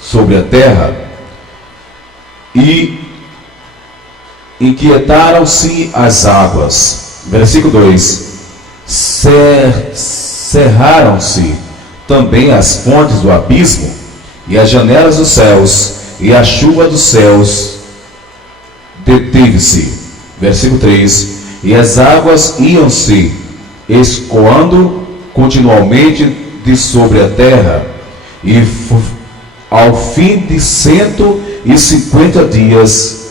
sobre a terra, e inquietaram-se as águas. Versículo 2. Cerraram-se também as fontes do abismo, e as janelas dos céus, e a chuva dos céus deteve-se. Versículo 3. E as águas iam-se escoando continuamente de sobre a terra, e ao fim de 150 dias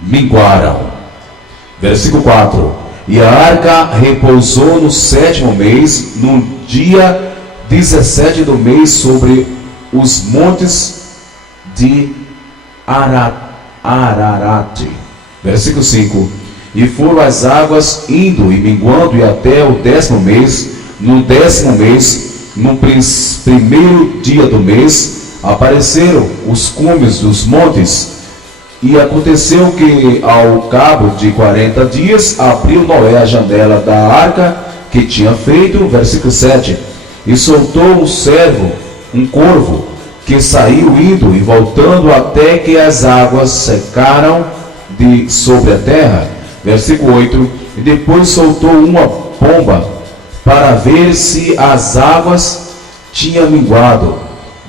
minguaram. Versículo 4. E a arca repousou no 7º mês, no dia 17 do mês, sobre os montes de Ararat. Versículo 5. E foram as águas indo e minguando, e até o 10º mês. No 10º mês, no primeiro dia do mês, apareceram os cumes dos montes. E aconteceu que, ao cabo de 40 dias, abriu Noé a janela da arca que tinha feito. Versículo 7. E soltou um servo, um corvo, que saiu indo e voltando até que as águas secaram de sobre a terra. Versículo 8. E depois soltou uma pomba, para ver se as águas tinham minguado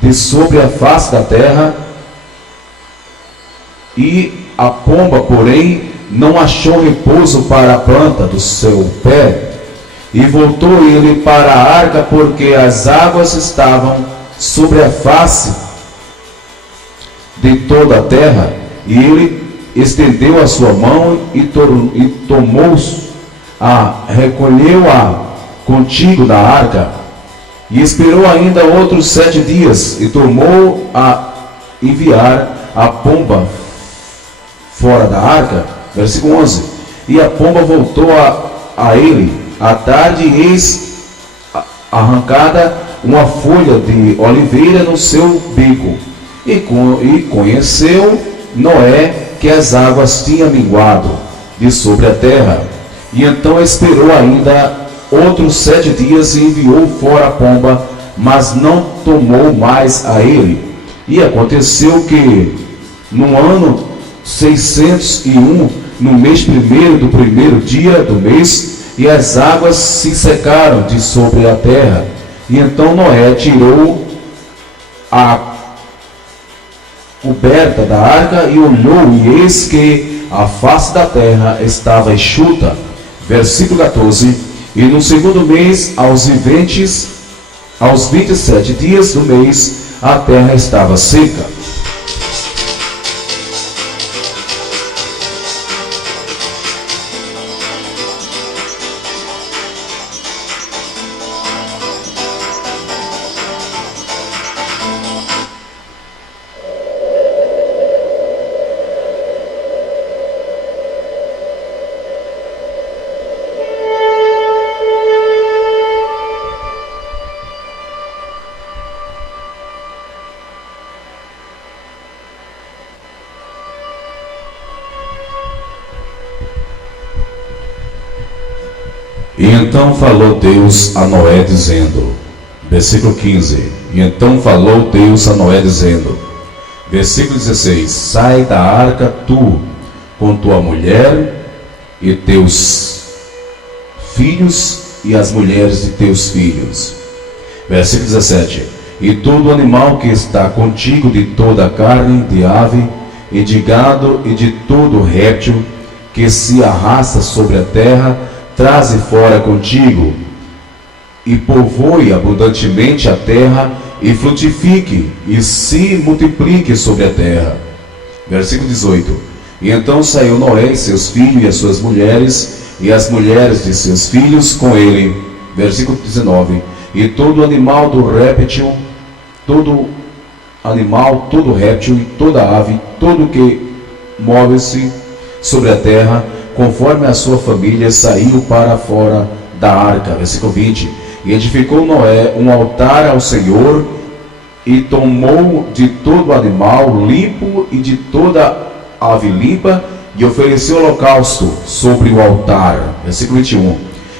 de sobre a face da terra. E a pomba, porém, não achou repouso para a planta do seu pé. E voltou ele para a arca, porque as águas estavam sobre a face de toda a terra. E ele estendeu a sua mão e recolheu-a contigo da arca. E esperou ainda outros 7 dias, e tornou a enviar a pomba fora da arca. Versículo 11. E a pomba voltou a ele à tarde, e eis arrancada uma folha de oliveira no seu bico. E conheceu Noé que as águas tinham minguado de sobre a terra. E então esperou ainda outros 7 dias, e enviou fora a pomba, mas não tomou mais a ele. E aconteceu que, no ano 601, no mês primeiro do primeiro dia do mês, e as águas se secaram de sobre a terra. E então Noé tirou a coberta da arca e olhou, e eis que a face da terra estava enxuta. Versículo 14. E no segundo mês, aos 27 dias do mês, a terra estava seca. E então falou Deus a Noé dizendo, versículo 15, e então falou Deus a Noé dizendo, versículo 16, sai da arca tu, com tua mulher e teus filhos e as mulheres de teus filhos. Versículo 17, e todo animal que está contigo, de toda a carne, de ave e de gado e de todo réptil que se arrasta sobre a terra, traze fora contigo, e povoe abundantemente a terra, e frutifique, e se multiplique sobre a terra. Versículo 18, e então saiu Noé e seus filhos, e as suas mulheres, e as mulheres de seus filhos com ele. Versículo 19, e todo animal do réptil, todo animal, todo réptil, e toda ave, todo que move-se sobre a terra, conforme a sua família, saiu para fora da arca. Versículo 20, e edificou Noé um altar ao Senhor, e tomou de todo animal limpo e de toda ave limpa, e ofereceu holocausto sobre o altar. Versículo 21,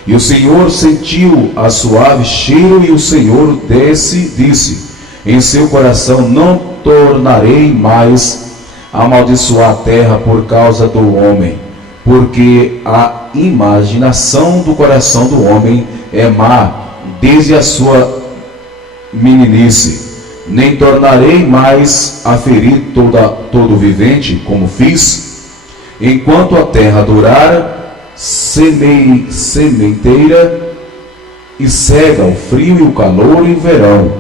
e o Senhor sentiu a suave cheiro, e o Senhor disse em seu coração, não tornarei mais a amaldiçoar a terra por causa do homem, porque a imaginação do coração do homem é má desde a sua meninice. Nem tornarei mais a ferir todo vivente, como fiz, enquanto a terra durar, sementeira e cega, o frio e o calor e o verão,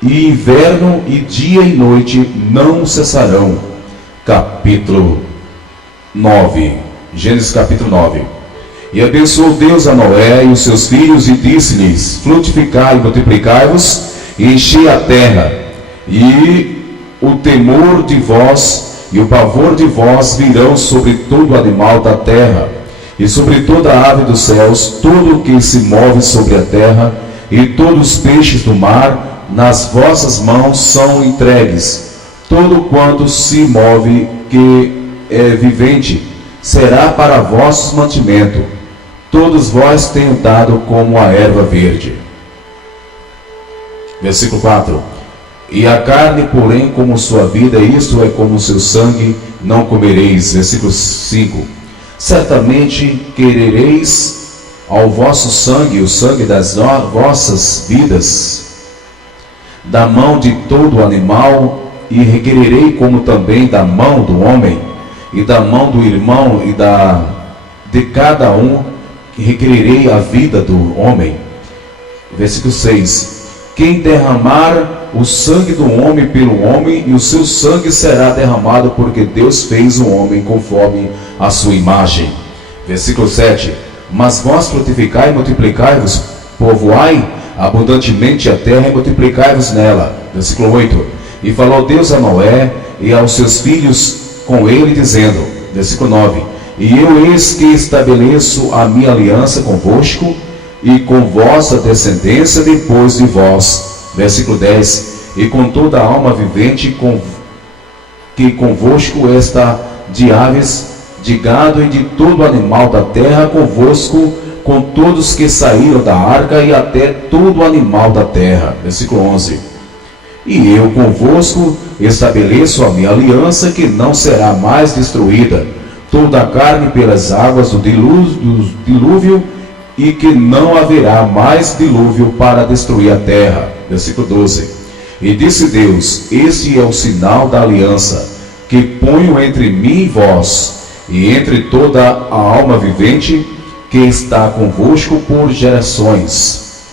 e inverno e dia e noite não cessarão. Capítulo 9, Gênesis capítulo 9. E abençoou Deus a Noé e os seus filhos, e disse-lhes, frutificai e multiplicai-vos, e enchei a terra, e o temor de vós e o pavor de vós virão sobre todo animal da terra, e sobre toda a ave dos céus, todo o que se move sobre a terra, e todos os peixes do mar, nas vossas mãos são entregues. Todo quanto se move que é vivente, será para vosso mantimento. Todos vós tenho dado como a erva verde. Versículo 4. E a carne, porém, como sua vida, isto é como seu sangue, não comereis. Versículo 5. Certamente querereis ao vosso sangue, o sangue das vossas vidas, da mão de todo animal, e requererei como também da mão do homem, e da mão do irmão, e de cada um, requererei a vida do homem. Versículo 6. Quem derramar o sangue do homem pelo homem, e o seu sangue será derramado, porque Deus fez o homem conforme a sua imagem. Versículo 7. Mas vós frutificai e multiplicai-vos, povoai abundantemente a terra e multiplicai-vos nela. Versículo 8. E falou Deus a Noé e aos seus filhos com ele, dizendo, versículo 9, e eu eis que estabeleço a minha aliança convosco e com vossa descendência depois de vós. Versículo 10, e com toda a alma vivente que convosco está, de aves, de gado e de todo animal da terra, convosco, com todos que saíram da arca, e até todo animal da terra. Versículo 11, e eu convosco estabeleço a minha aliança, que não será mais destruída toda a carne pelas águas do dilúvio, e que não haverá mais dilúvio para destruir a terra. Versículo 12. E disse Deus, este é o sinal da aliança, que ponho entre mim e vós, e entre toda a alma vivente que está convosco por gerações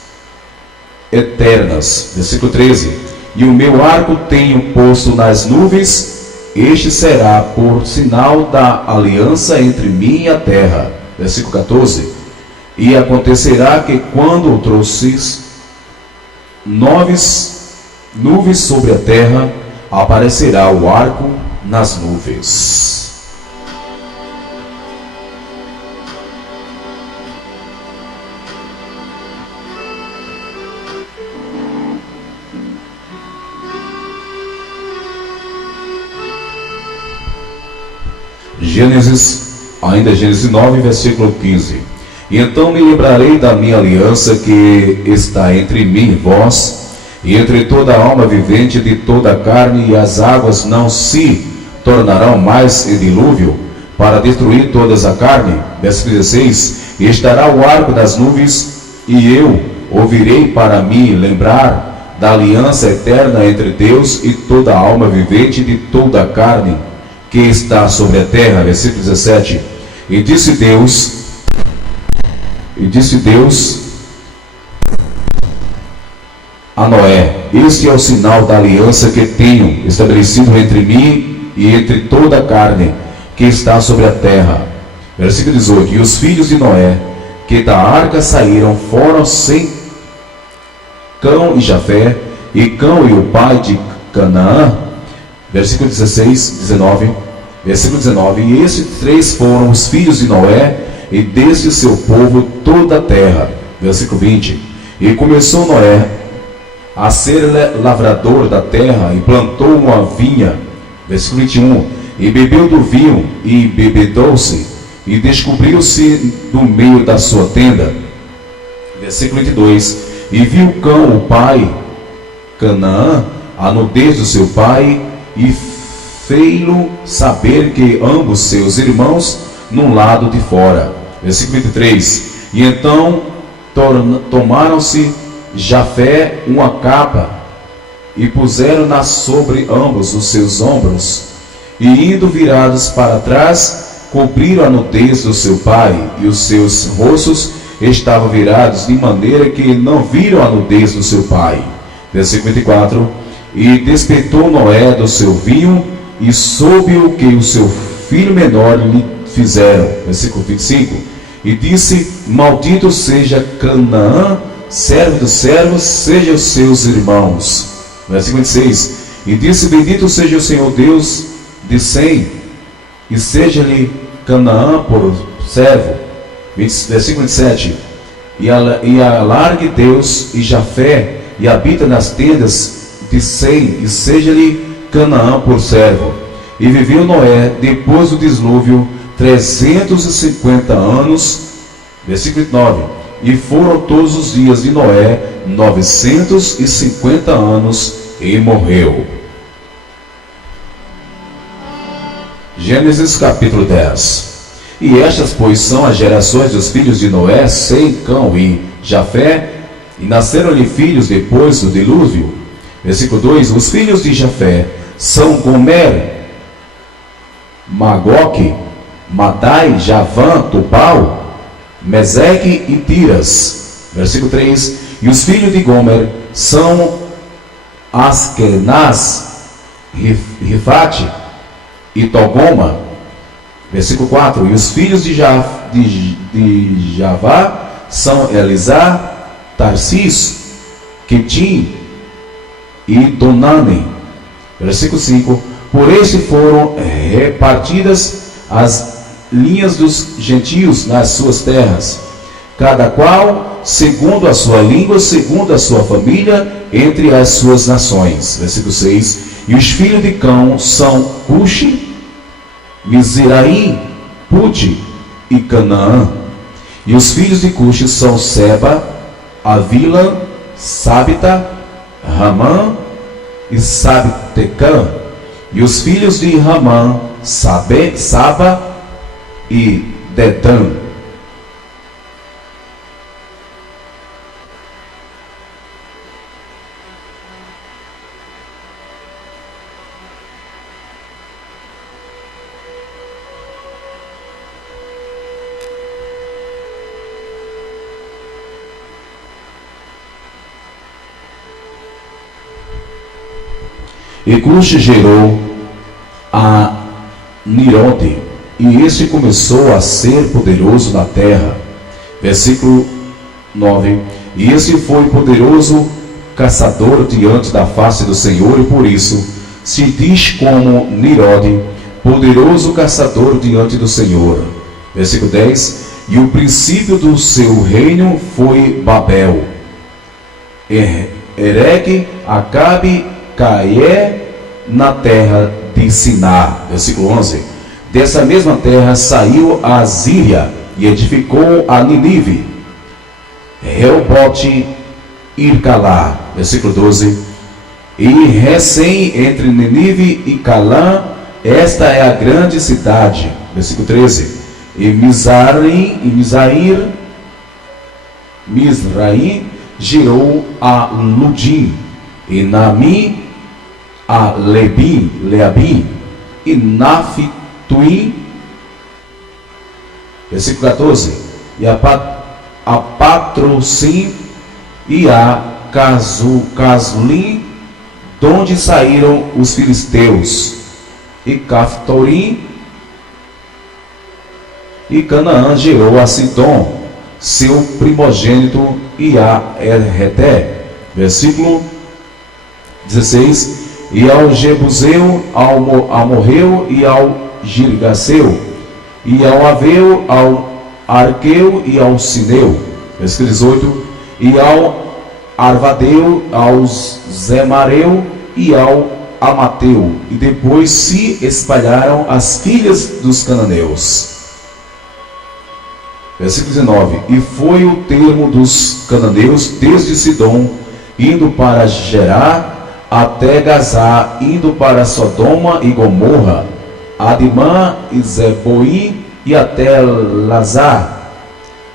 eternas. Versículo 13. E o meu arco tenho posto nas nuvens, este será por sinal da aliança entre mim e a terra. Versículo 14. E acontecerá que quando trouxes nuvens sobre a terra, aparecerá o arco nas nuvens. Gênesis 9, versículo 15. E então me lembrarei da minha aliança que está entre mim e vós, e entre toda a alma vivente de toda a carne, e as águas não se tornarão mais em dilúvio, para destruir todas a carne. Versículo 16. E estará o arco das nuvens, e eu ouvirei para me lembrar da aliança eterna entre Deus e toda a alma vivente de toda a carne que está sobre a terra. Versículo 17. E disse Deus a Noé: este é o sinal da aliança que tenho estabelecido entre mim e entre toda a carne que está sobre a terra. Versículo 18. E os filhos de Noé que da arca saíram foram Sem, Cão e Jafé, e Cão e o pai de Canaã. Versículo 19. E esses três foram os filhos de Noé, e desde seu povo toda a terra. Versículo 20. E começou Noé a ser lavrador da terra, e plantou uma vinha. Versículo 21. E bebeu do vinho, e bebedou-se, e descobriu-se no meio da sua tenda. Versículo 22. E viu Cão, o pai, Canaã, a nudez do seu pai, e fei-lo saber que ambos seus irmãos num lado de fora. Versículo 23. E então tomaram-se Jafé uma capa, e puseram-na sobre ambos os seus ombros, e indo virados para trás, cobriram a nudez do seu pai, e os seus rostos estavam virados, de maneira que não viram a nudez do seu pai. Versículo 24. E despertou Noé do seu vinho, e soube o que o seu filho menor lhe fizeram. Versículo 25. E disse: maldito seja Canaã, servo dos servos, seja os seus irmãos. Versículo 26. E disse: bendito seja o Senhor Deus de Sem, e seja-lhe Canaã por servo. Versículo 27. E alargue Deus e Jafé, e habita nas tendas de Sem, e seja-lhe Canaã por servo. E viveu Noé, depois do dilúvio, 350 anos. Versículo 9. E foram todos os dias de Noé 950 anos, e morreu. Gênesis capítulo 10. E estas, pois, são as gerações dos filhos de Noé, Sem, Cão e Jafé, e nasceram-lhe filhos depois do dilúvio. Versículo 2. Os filhos de Jafé são Gomer, Magoque, Madai, Javã, Tubal, Meseque e Tiras. Versículo 3. E os filhos de Gomer são Askenaz, Rifate e Togoma. Versículo 4. E os filhos de Javá são Elisá, Tarsis, Quitim e Donane. Versículo 5. Por este foram repartidas as linhas dos gentios nas suas terras, cada qual segundo a sua língua, segundo a sua família, entre as suas nações. Versículo 6. E os filhos de Cão são Cuxi, Mizraim, Puti e Canaã. E os filhos de Cuxi são Seba, Avila, Sabita, Ramã e Sabtecã. E os filhos de Ramã, Saba e Dedã. E Cush gerou a Nirode, e este começou a ser poderoso na terra. Versículo 9. E este foi poderoso caçador diante da face do Senhor, e por isso se diz como Nirode, poderoso caçador diante do Senhor. Versículo 10. E o princípio do seu reino foi Babel, Erech, Acabe, Caé, na terra de Siná. Versículo 11. Dessa mesma terra saiu a Assíria e edificou a Nínive, Reobote, Ircalá. Versículo 12. E recém entre Nínive e Calã, esta é a grande cidade. Versículo 13. E Mizraim gerou a Ludim, e Nami a Leabim, e Naphtuim. Versículo 14. E a Patrocim e a Caslim, donde saíram os filisteus, e Caftorim. E Canaã gerou a Sidom, seu primogênito, e a Erreté. Versículo 16. E ao Jebuseu, ao Amorreu e ao Girgaseu, e ao Aveu, ao Arqueu e ao Sineu. Versículo 18. E ao Arvadeu, ao Zemareu e ao Amateu. E depois se espalharam as filhas dos cananeus. Versículo 19. E foi o termo dos cananeus desde Sidom, indo para Gerar, até Gazá, indo para Sodoma e Gomorra, Adimã e Zeboim, e até Lazar.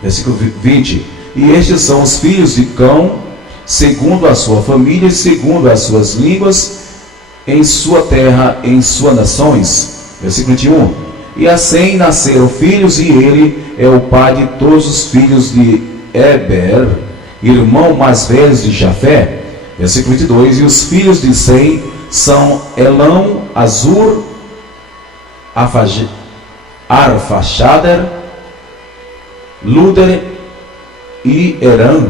Versículo 20. E estes são os filhos de Cão, segundo a sua família e segundo as suas línguas, em sua terra, em suas nações. Versículo 21. E assim nasceram filhos, e ele é o pai de todos os filhos de Eber, irmão mais velho de Jafé. Versículo 22. E os filhos de Sem são Elão, Azur, Arfaxader, Luder e Herã.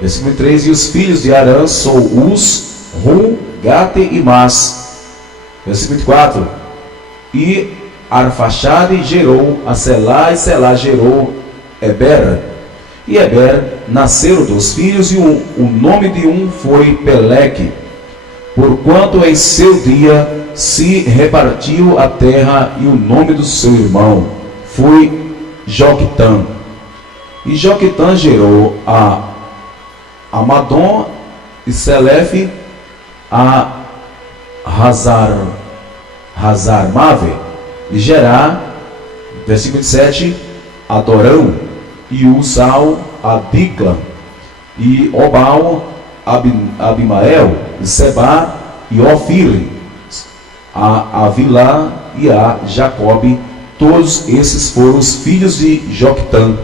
Versículo 3. E os filhos de Arã são Uz, Rum, Gate e Mas. Versículo 24. E Arfaxade gerou a Selá, e Selá gerou Eber. E Eber nasceram dos filhos, e o nome de um foi Peleque, porquanto em seu dia se repartiu a terra, e o nome do seu irmão foi Joquitã. E Joquitã gerou a Amadom e Selefe, a Hazarmave, e Gerá. Versículo 27. Adorão, e Uzal, a Dicla, e Obal, Abimael, e Seba, e Ofir, a Avilá e a Jacobe. Todos esses foram os filhos de Joquitã.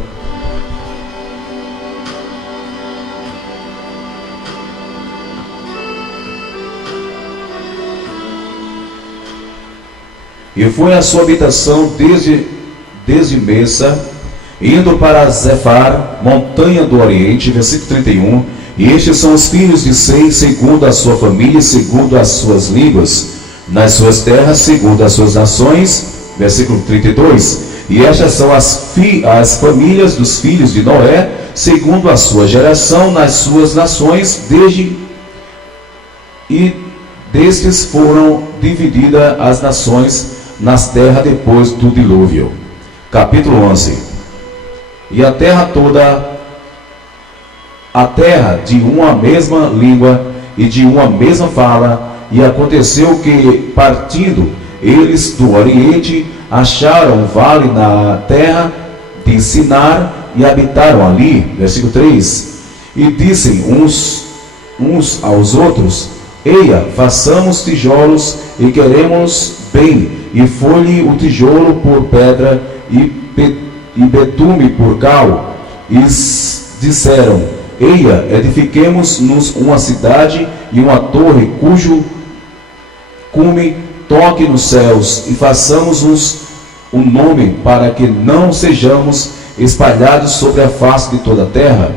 E foi a sua habitação desde Mesa, indo para Zefar, montanha do Oriente. Versículo 31. E estes são os filhos de Sem, segundo a sua família, segundo as suas línguas, nas suas terras, segundo as suas nações. Versículo 32. E estas são as famílias dos filhos de Noé, segundo a sua geração, nas suas nações, destes foram divididas as nações nas terras depois do dilúvio. Capítulo 11. E a terra toda, a terra de uma mesma língua e de uma mesma fala. E aconteceu que, partindo eles do Oriente, acharam um vale na terra de Sinar, e habitaram ali. Versículo 3. E dissem uns aos outros: Eia, façamos tijolos, e queremos bem. E foi-lhe o tijolo por pedra, e betume por cal. E disseram: Eia, edifiquemos-nos uma cidade e uma torre, cujo cume, toque nos céus, e façamos-nos um nome, para que não sejamos espalhados sobre a face de toda a terra.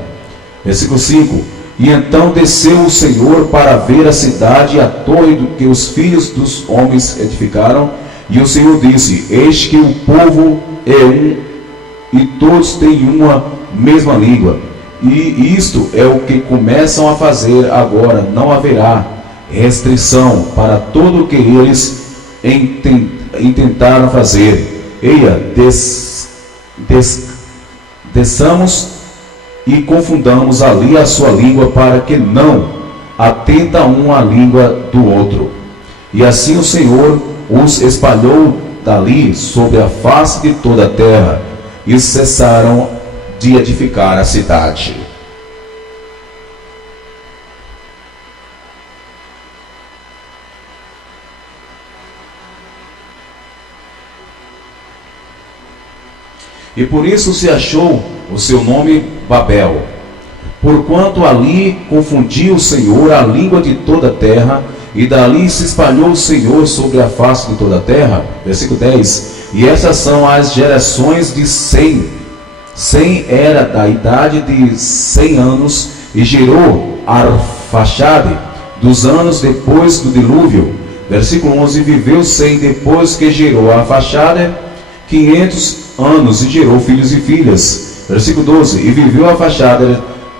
Versículo 5. E então desceu o Senhor para ver a cidade e a torre que os filhos dos homens edificaram. E o Senhor disse: eis que o povo é um, e todos têm uma mesma língua. E isto é o que começam a fazer agora. Não haverá restrição para tudo o que eles intentaram fazer. Eia, desçamos e confundamos ali a sua língua, para que não atenta um à língua do outro. E assim o Senhor os espalhou dali sobre a face de toda a terra, e cessaram de edificar a cidade. E por isso se achou o seu nome Babel, porquanto ali confundiu o Senhor a língua de toda a terra, e dali se espalhou o Senhor sobre a face de toda a terra. Versículo 10. E essas são as gerações de Sem. Sem era da idade de 100 anos, e gerou Arfaxade, dos anos depois do dilúvio. Versículo 11. E viveu Sem, depois que gerou Arfaxade, 500 anos, e gerou filhos e filhas. Versículo 12. E viveu Arfaxade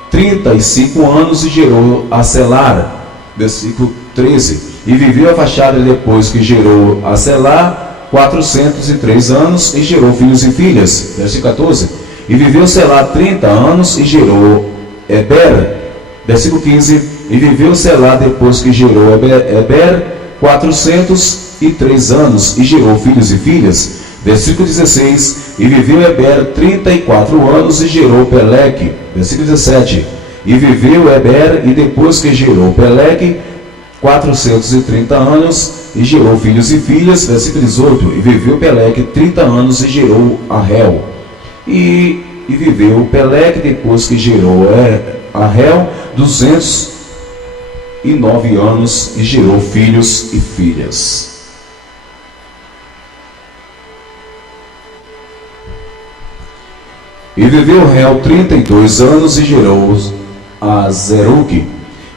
35 anos, e gerou a Selar. Versículo 13. E viveu Arfaxade, depois que gerou a Selar, 403 anos, e gerou filhos e filhas. Versículo 14. E viveu Selar 30 anos, e gerou Eber. Versículo 15. E viveu Selar, depois que gerou Eber, 403 anos, e gerou filhos e filhas. Versículo 16. E viveu Eber 34 anos, e gerou Peleque. Versículo 17. E viveu Eber, e depois que gerou Peleque, 430 anos, e gerou filhos e filhas. Versículo 18. E viveu Peleque 30 anos, e gerou Arel. E viveu Peleque, depois que gerou Arel, 209 anos, e gerou filhos e filhas. E viveu Reu 32 anos, e gerou a Zeruque.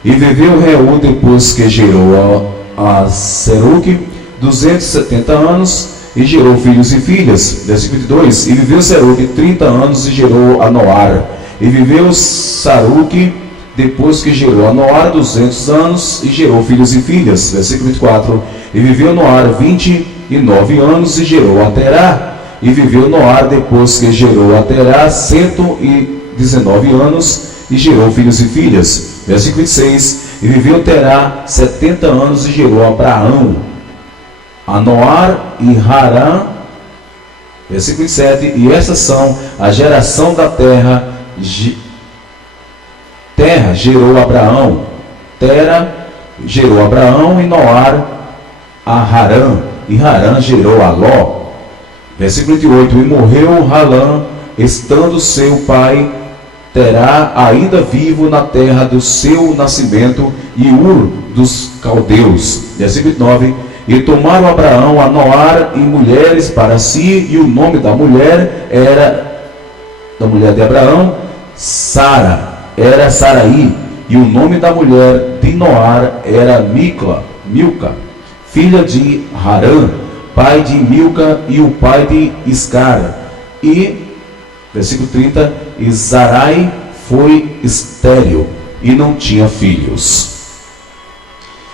E viveu Reu, depois que gerou a Zeruque, 270 anos, e gerou filhos e filhas. Versículo 22. E viveu Zeruque 30 anos, e gerou a Noar. E viveu Saruque, depois que gerou a Noar, 200 anos, e gerou filhos e filhas. Versículo 24. E viveu Noar 29 anos, e gerou a Terá. E viveu Noar, depois que gerou a Terá, 119 anos, e gerou filhos e filhas. Versículo 26. E viveu Terá 70 anos, e gerou Abraão, a Noar e Harã. Versículo 27. E essas são a geração da terra. Terra gerou Abraão, Tera gerou Abraão, e Noar a Harã, e Harã gerou a Ló. Versículo 28. E morreu Harã, estando seu pai Terá ainda vivo na terra do seu nascimento, e Ur dos caldeus. Versículo 9. E tomaram Abraão a Noar e mulheres para si, e o nome da mulher de Abraão, Sara, era Saraí, e o nome da mulher de Noar era Milca, filha de Harã, pai de Milca, e o pai de Iscar. E, versículo 30, e Sarai foi estéril, e não tinha filhos.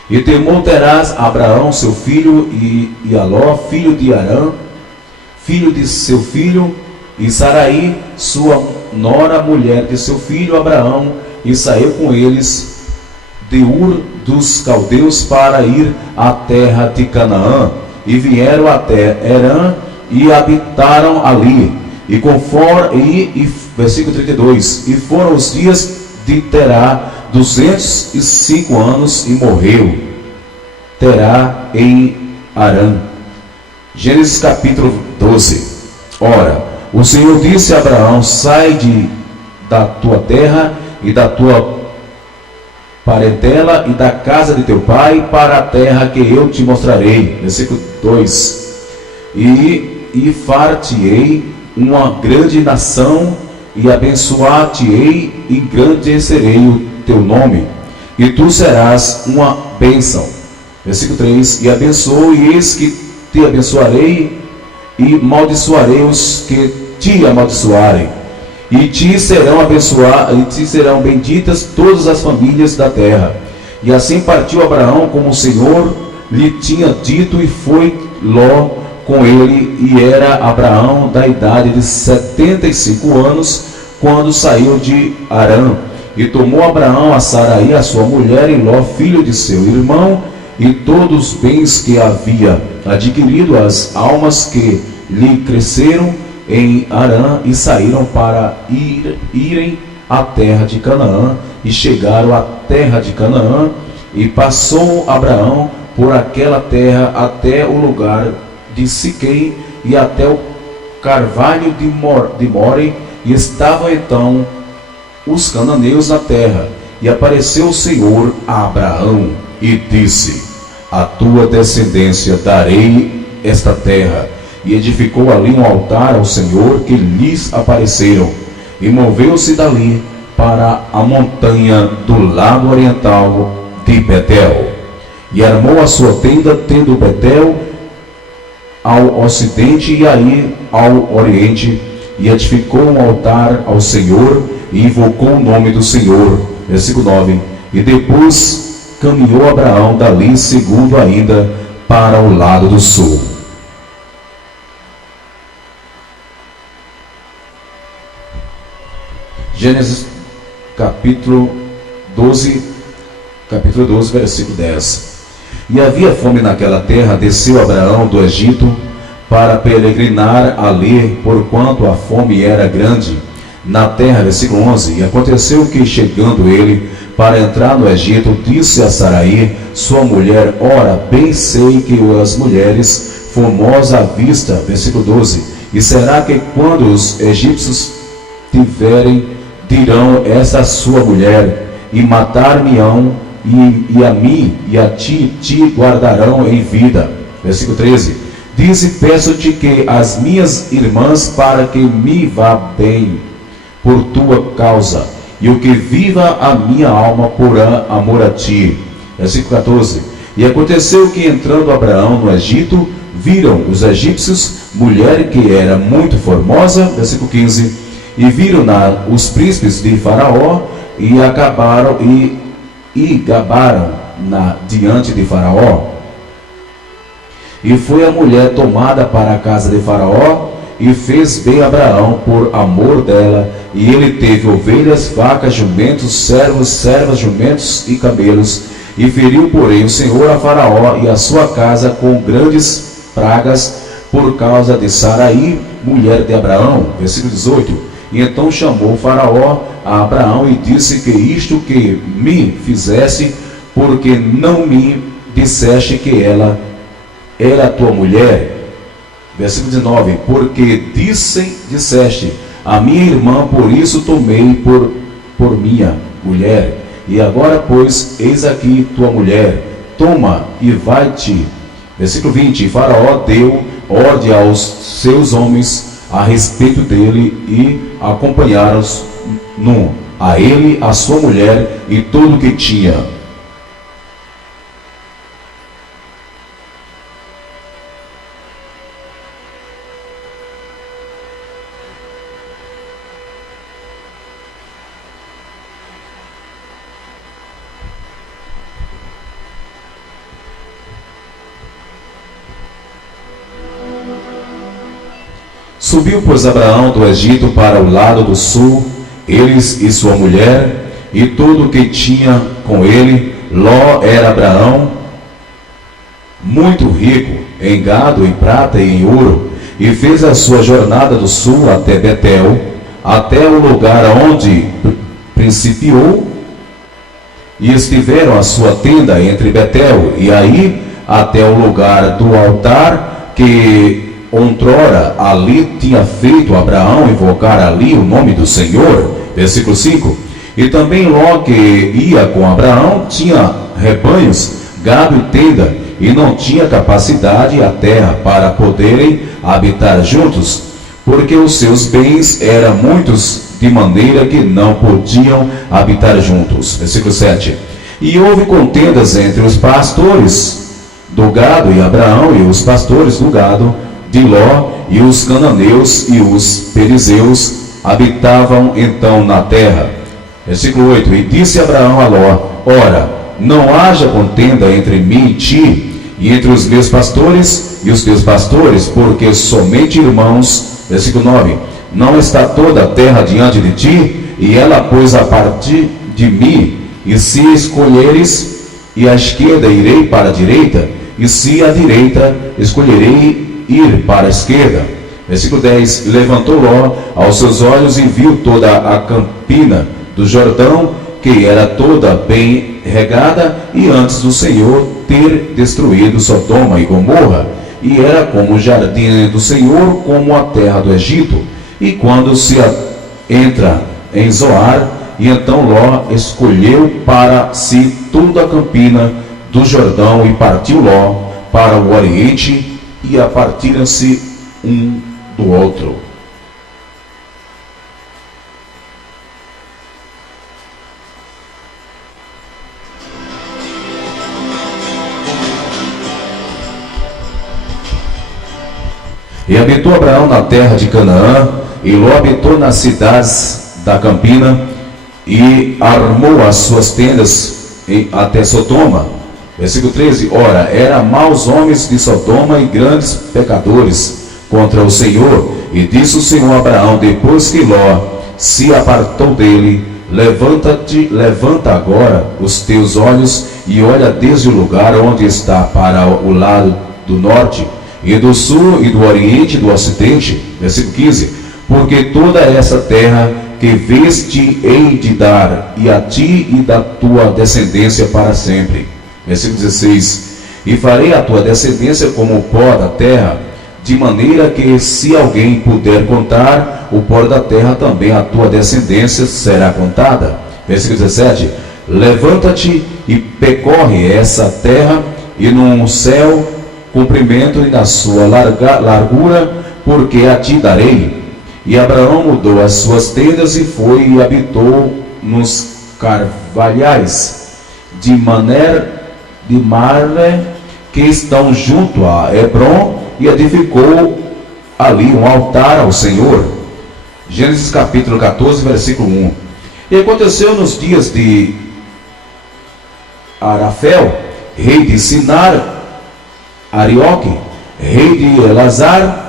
E temou Terás Abraão seu filho, e Aló, filho de Arã, filho de seu filho, e Saraí, sua nora, mulher de seu filho Abraão, e saiu com eles de Ur dos caldeus para ir à terra de Canaã. E vieram até Herã, e habitaram ali. E conforme, versículo 32, e foram os dias de Terá 205 anos, e morreu Terá em Harã. Gênesis capítulo 12. Ora, o Senhor disse a Abraão: sai da tua terra e da tua parentela e da casa de teu pai, para a terra que eu te mostrarei. Versículo 2. E far-te-ei uma grande nação, e abençoar-te-ei, e engrandecerei o teu nome, e tu serás uma bênção. Versículo 3. E abençoo, e eis que te abençoarei, e maldiçoarei os que te amaldiçoarem, e te serão abençoadas, e te serão benditas todas as famílias da terra. E assim partiu Abraão como o Senhor lhe tinha dito, e foi Ló com ele, e era Abraão da idade de 75 anos, quando saiu de Harã. E tomou Abraão a Saraí, a sua mulher, e Ló, filho de seu irmão, e todos os bens que havia adquirido, as almas que lhe cresceram em Harã, e saíram para irem à terra de Canaã, e chegaram à terra de Canaã, e passou Abraão por aquela terra até o lugar de Siquém, e até o carvalho de More, e estavam então os cananeus na terra. E apareceu o Senhor a Abraão, e disse: a tua descendência darei esta terra. E edificou ali um altar ao Senhor que lhes apareceram, e moveu-se dali para a montanha do lado oriental de Betel, e armou a sua tenda, tendo Betel ao ocidente e aí ao oriente, e edificou um altar ao Senhor, e invocou o nome do Senhor. Versículo 9. E depois caminhou Abraão dali, segundo ainda, para o lado do sul. Gênesis capítulo 12, versículo 10. E havia fome naquela terra, desceu Abraão do Egito para peregrinar ali, porquanto a fome era grande na terra. Versículo 11. E aconteceu que, chegando ele para entrar no Egito, disse a Saraí, sua mulher: ora, bem sei que as mulheres formosas à vista. Versículo 12. E será que quando os egípcios tiverem, dirão: esta sua mulher, e matar-me-ão, e a mim e a ti te guardarão em vida. Versículo 13. Dize: peço-te que as minhas irmãs, para que me vá bem por tua causa, e o que viva a minha alma por amor a ti. Versículo 14. E aconteceu que, entrando Abraão no Egito, viram os egípcios mulher que era muito formosa. Versículo 15. E viram os príncipes de Faraó, e acabaram e gabaram diante de Faraó. E foi a mulher tomada para a casa de Faraó, e fez bem Abraão por amor dela, e ele teve ovelhas, vacas, jumentos, servos, servas, jumentos e camelos. E feriu, porém, o Senhor a Faraó e a sua casa com grandes pragas, por causa de Saraí, mulher de Abraão. Versículo 18. E então chamou Faraó a Abraão e disse: que isto que me fizeste, porque não me disseste que ela era tua mulher. Versículo 19. Porque disseste: a minha irmã, por isso tomei por minha mulher. E agora, pois, eis aqui tua mulher, toma e vai-te. Versículo 20. E Faraó deu ordem aos seus homens a respeito dele, e acompanharam-os a ele, a sua mulher e tudo o que tinha. Subiu, pois, Abraão do Egito para o lado do sul, eles e sua mulher, e tudo o que tinha com ele. Ló era Abraão muito rico em gado, em prata e em ouro, e fez a sua jornada do sul até Betel, até o lugar onde principiou, e estiveram a sua tenda entre Betel e aí até o lugar do altar que outrora ali tinha feito Abraão invocar ali o nome do Senhor. Versículo 5. E também Ló, que ia com Abraão, tinha rebanhos, gado e tenda, e não tinha capacidade a terra para poderem habitar juntos, porque os seus bens eram muitos, de maneira que não podiam habitar juntos. Versículo 7. E houve contendas entre os pastores do gado e Abraão, e os pastores do gado de Ló, e os cananeus e os perizeus habitavam então na terra. Versículo 8. E disse Abraão a Ló: ora, não haja contenda entre mim e ti, e entre os meus pastores e os teus pastores, porque somente irmãos. Versículo 9. Não está toda a terra diante de ti, e ela pôs a partir de mim, e se escolheres, e à esquerda irei para a direita, e se à direita escolherei ir para a esquerda. Versículo 10. Levantou Ló aos seus olhos e viu toda a campina do Jordão, que era toda bem regada, e antes do Senhor ter destruído Sodoma e Gomorra, e era como o jardim do Senhor, como a terra do Egito. E quando se entra em Zoar, e então Ló escolheu para si toda a campina do Jordão, e partiu Ló para o oriente, e apartiram-se um do outro. E habitou Abraão na terra de Canaã, e Ló habitou nas cidades da campina, e armou as suas tendas até Sodoma. Versículo 13. Ora, eram maus homens de Sodoma e grandes pecadores contra o Senhor. E disse o Senhor a Abraão, depois que Ló se apartou dele: levanta agora os teus olhos e olha desde o lugar onde está para o lado do norte, e do sul, e do oriente, e do ocidente. Versículo 15. Porque toda essa terra que vês te hei de dar, e a ti e da tua descendência para sempre. Versículo 16. E farei a tua descendência como o pó da terra, de maneira que, se alguém puder contar o pó da terra, também a tua descendência será contada. Versículo 17. Levanta-te e percorre essa terra, e no céu comprimento e na sua largura, porque a ti darei. E Abraão mudou as suas tendas e foi e habitou nos carvalhais de Mamre, que estão junto a Hebrom, e edificou ali um altar ao Senhor. Gênesis capítulo 14, versículo 1. E aconteceu nos dias de Arafel, rei de Sinar, Arioque, rei de Elazar,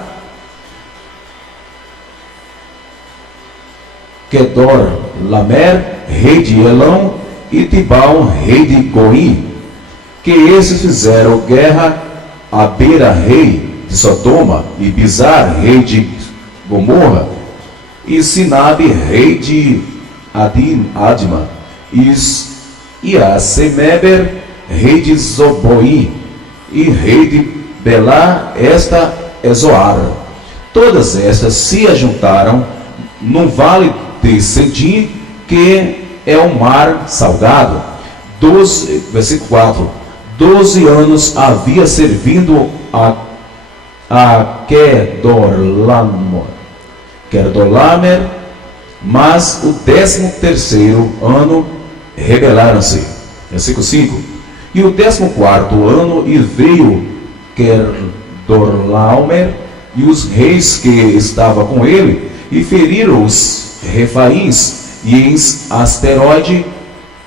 Kedor Lamer, rei de Elão, e Tibal, rei de Goim, que esses fizeram guerra a Bera, rei de Sodoma, e Bizar, rei de Gomorra, e Sinabe, rei de Adma, e a Semeber, rei de Zoboim, e rei de Belá, esta é Zoar. Todas estas se ajuntaram num vale de Sedim, que é um mar salgado. Versículo 4. 12 anos havia servindo a Kedorlamer, mas o 13º ano rebelaram-se. Versículo 5. E o 14º ano, e veio Kedorlaomer e os reis que estavam com ele, e feriram os Refaíns, e em Asteroide,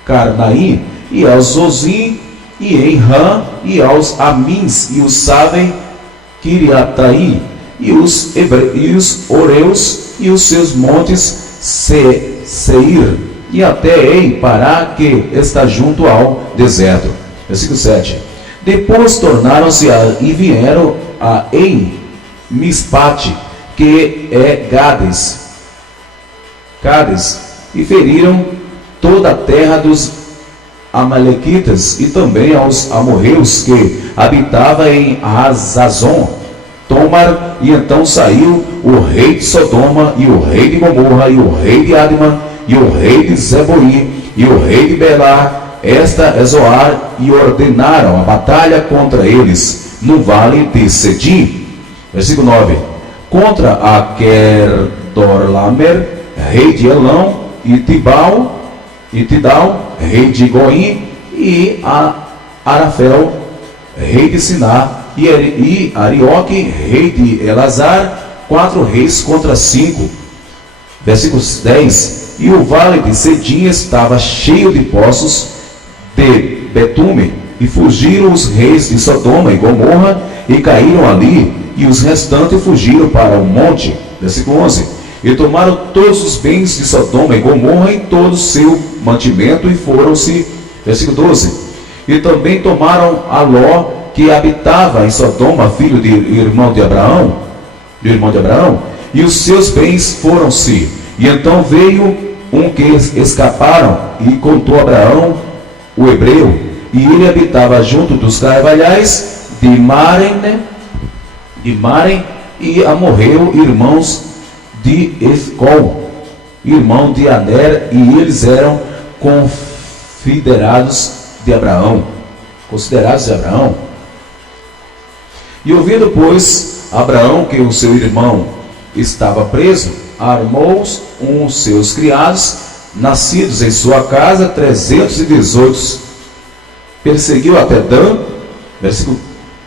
Carnaim, e aos Zozim, e em Ram, e aos Amins, e os Savem, Kiriataim, e os Oreus, e os seus montes Seir, e até Ei Pará, que está junto ao deserto. Versículo 7. Depois tornaram-se e vieram a Em Mispate, que é Gades, e feriram toda a terra dos Amalequitas, e também aos amorreus que habitavam em Hazazon Tomar. E então saiu o rei de Sodoma, e o rei de Gomorra, e o rei de Adma, e o rei de Zeboim, e o rei de Belá, esta é Zoar, e ordenaram a batalha contra eles, no vale de Sedim. Versículo 9. Contra a Querdorlamer, rei de Elão, e Tidal, rei de Goim, e a Arafel, rei de Siná, e Arioque, rei de Elazar, 4 reis contra 5. Versículo 10. E o vale de Sedim estava cheio de poços de betume, e fugiram os reis de Sodoma e Gomorra, e caíram ali, e os restantes fugiram para o monte. Versículo 11. E tomaram todos os bens de Sodoma e Gomorra e todo o seu mantimento, e foram-se. Versículo 12. E também tomaram a Ló, que habitava em Sodoma, filho de irmão de Abraão, e os seus bens foram-se. E então veio um que escaparam, e contou a Abraão, o hebreu, e ele habitava junto dos carvalhais de Maren, e amorreu irmãos de Escol, irmão de Aner, e eles eram considerados de Abraão. E ouvindo, pois, Abraão que o seu irmão estava preso, armou seus criados, nascidos em sua casa, 318, perseguiu até Dan, versículo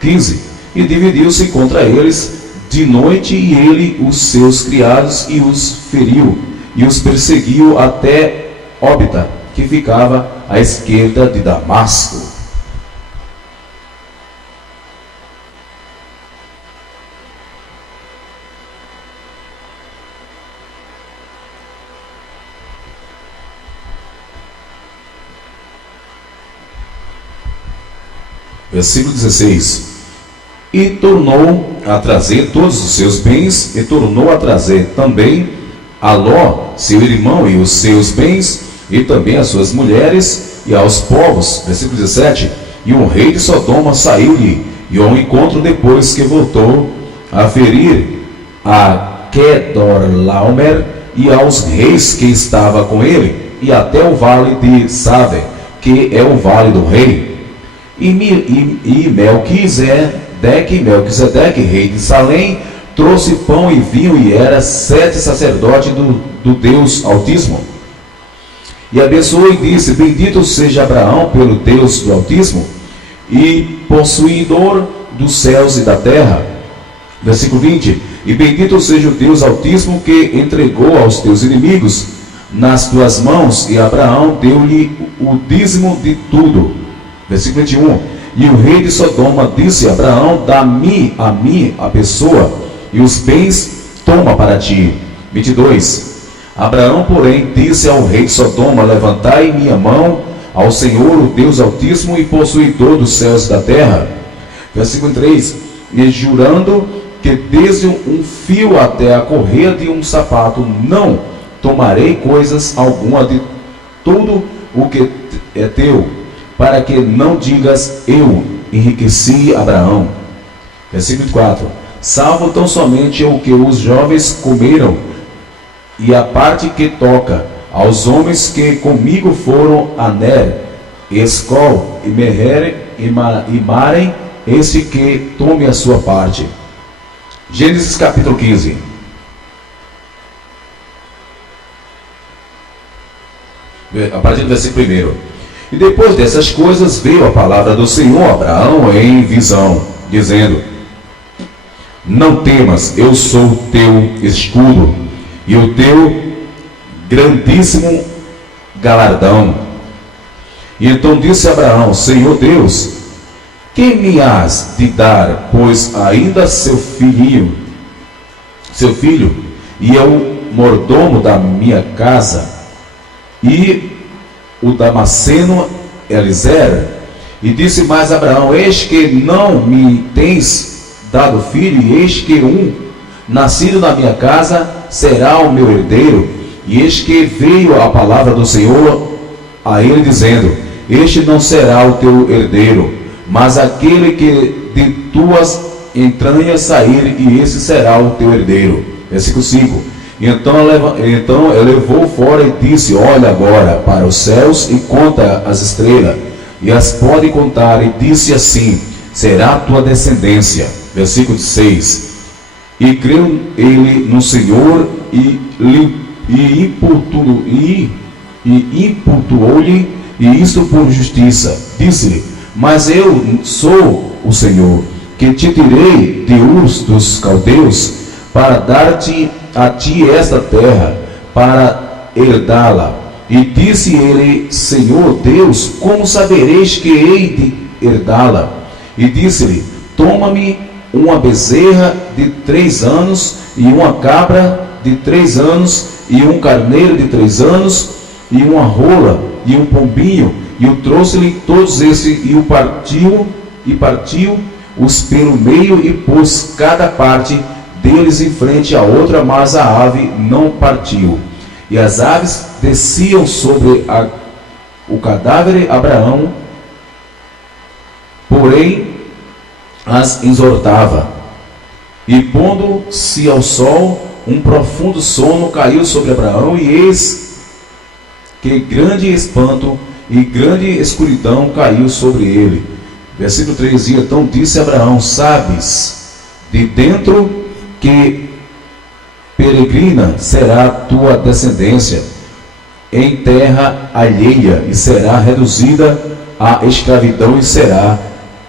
15, e dividiu-se contra eles de noite, e ele os seus criados, e os feriu, e os perseguiu até Óbita, que ficava à esquerda de Damasco. Versículo 16. E tornou a trazer todos os seus bens, e tornou a trazer também a Ló, seu irmão, e os seus bens, e também as suas mulheres, e aos povos. Versículo 17. E o rei de Sodoma saiu-lhe, e ao encontro, depois que voltou a ferir a Quedorlaomer, e aos reis que estava com ele, e até o vale de Save, que é o vale do rei. E Melquisedeque, rei de Salém, trouxe pão e vinho, e era 7 sacerdotes do Deus Altíssimo. E abençoou e disse: bendito seja Abraão pelo Deus do Altíssimo, e possuidor dos céus e da terra. Versículo 20. E bendito seja o Deus Altíssimo, que entregou aos teus inimigos nas tuas mãos, e Abraão deu-lhe o dízimo de tudo. Versículo 21. E o rei de Sodoma disse a Abraão: dá-me a mim a pessoa, e os bens toma para ti. 22. Abraão, porém, disse ao rei de Sodoma: levantai minha mão ao Senhor, o Deus Altíssimo e possuidor dos céus e da terra. Versículo 3. E jurando que desde um fio até a correia de um sapato não tomarei coisas alguma de tudo o que é teu, para que não digas: eu enriqueci Abraão. Versículo 4. Salvo tão somente o que os jovens comeram, e a parte que toca aos homens que comigo foram Aner, Escol, e Meher, e Maren, esse que tome a sua parte. Gênesis capítulo 15. A partir do versículo 1. E depois dessas coisas veio a palavra do Senhor a Abraão em visão, dizendo: não temas, eu sou o teu escudo, e o teu grandíssimo galardão. E então disse Abraão: Senhor Deus, que me has de dar, pois ainda seu filho, e é o mordomo da minha casa, e o Damasceno Eliezer. E disse mais Abraão: eis que não me tens dado filho, e eis que um nascido na minha casa será o meu herdeiro. E eis que veio a palavra do Senhor a ele, dizendo: este não será o teu herdeiro, mas aquele que de tuas entranhas sair, e esse será o teu herdeiro. Versículo 5. Então elevou fora e disse: olha agora para os céus e conta as estrelas, e as pode contar. E disse assim: será a tua descendência. Versículo 6. E creu ele no Senhor e imputou-lhe, e isto por justiça. Disse-lhe: mas eu sou o Senhor, que te tirei de Ur dos Caldeus, para dar-te a ti esta terra, para herdá-la. E disse ele: Senhor Deus, como sabereis que hei de herdá-la? E disse-lhe: toma-me uma bezerra de 3 anos, e uma cabra de 3 anos, e um carneiro de 3 anos, e uma rola, e um pombinho. E o trouxe-lhe todos esses, e partiu os pelo meio, e pôs cada parte deles em frente à outra, mas a ave não partiu. E as aves desciam sobre o cadáver de Abraão, porém as exortava. E pondo-se ao sol, um profundo sono caiu sobre Abraão, e eis que grande espanto e grande escuridão caiu sobre ele. Versículo 3: e então disse Abraão: sabes de dentro que peregrina será a tua descendência em terra alheia, e será reduzida à escravidão, e será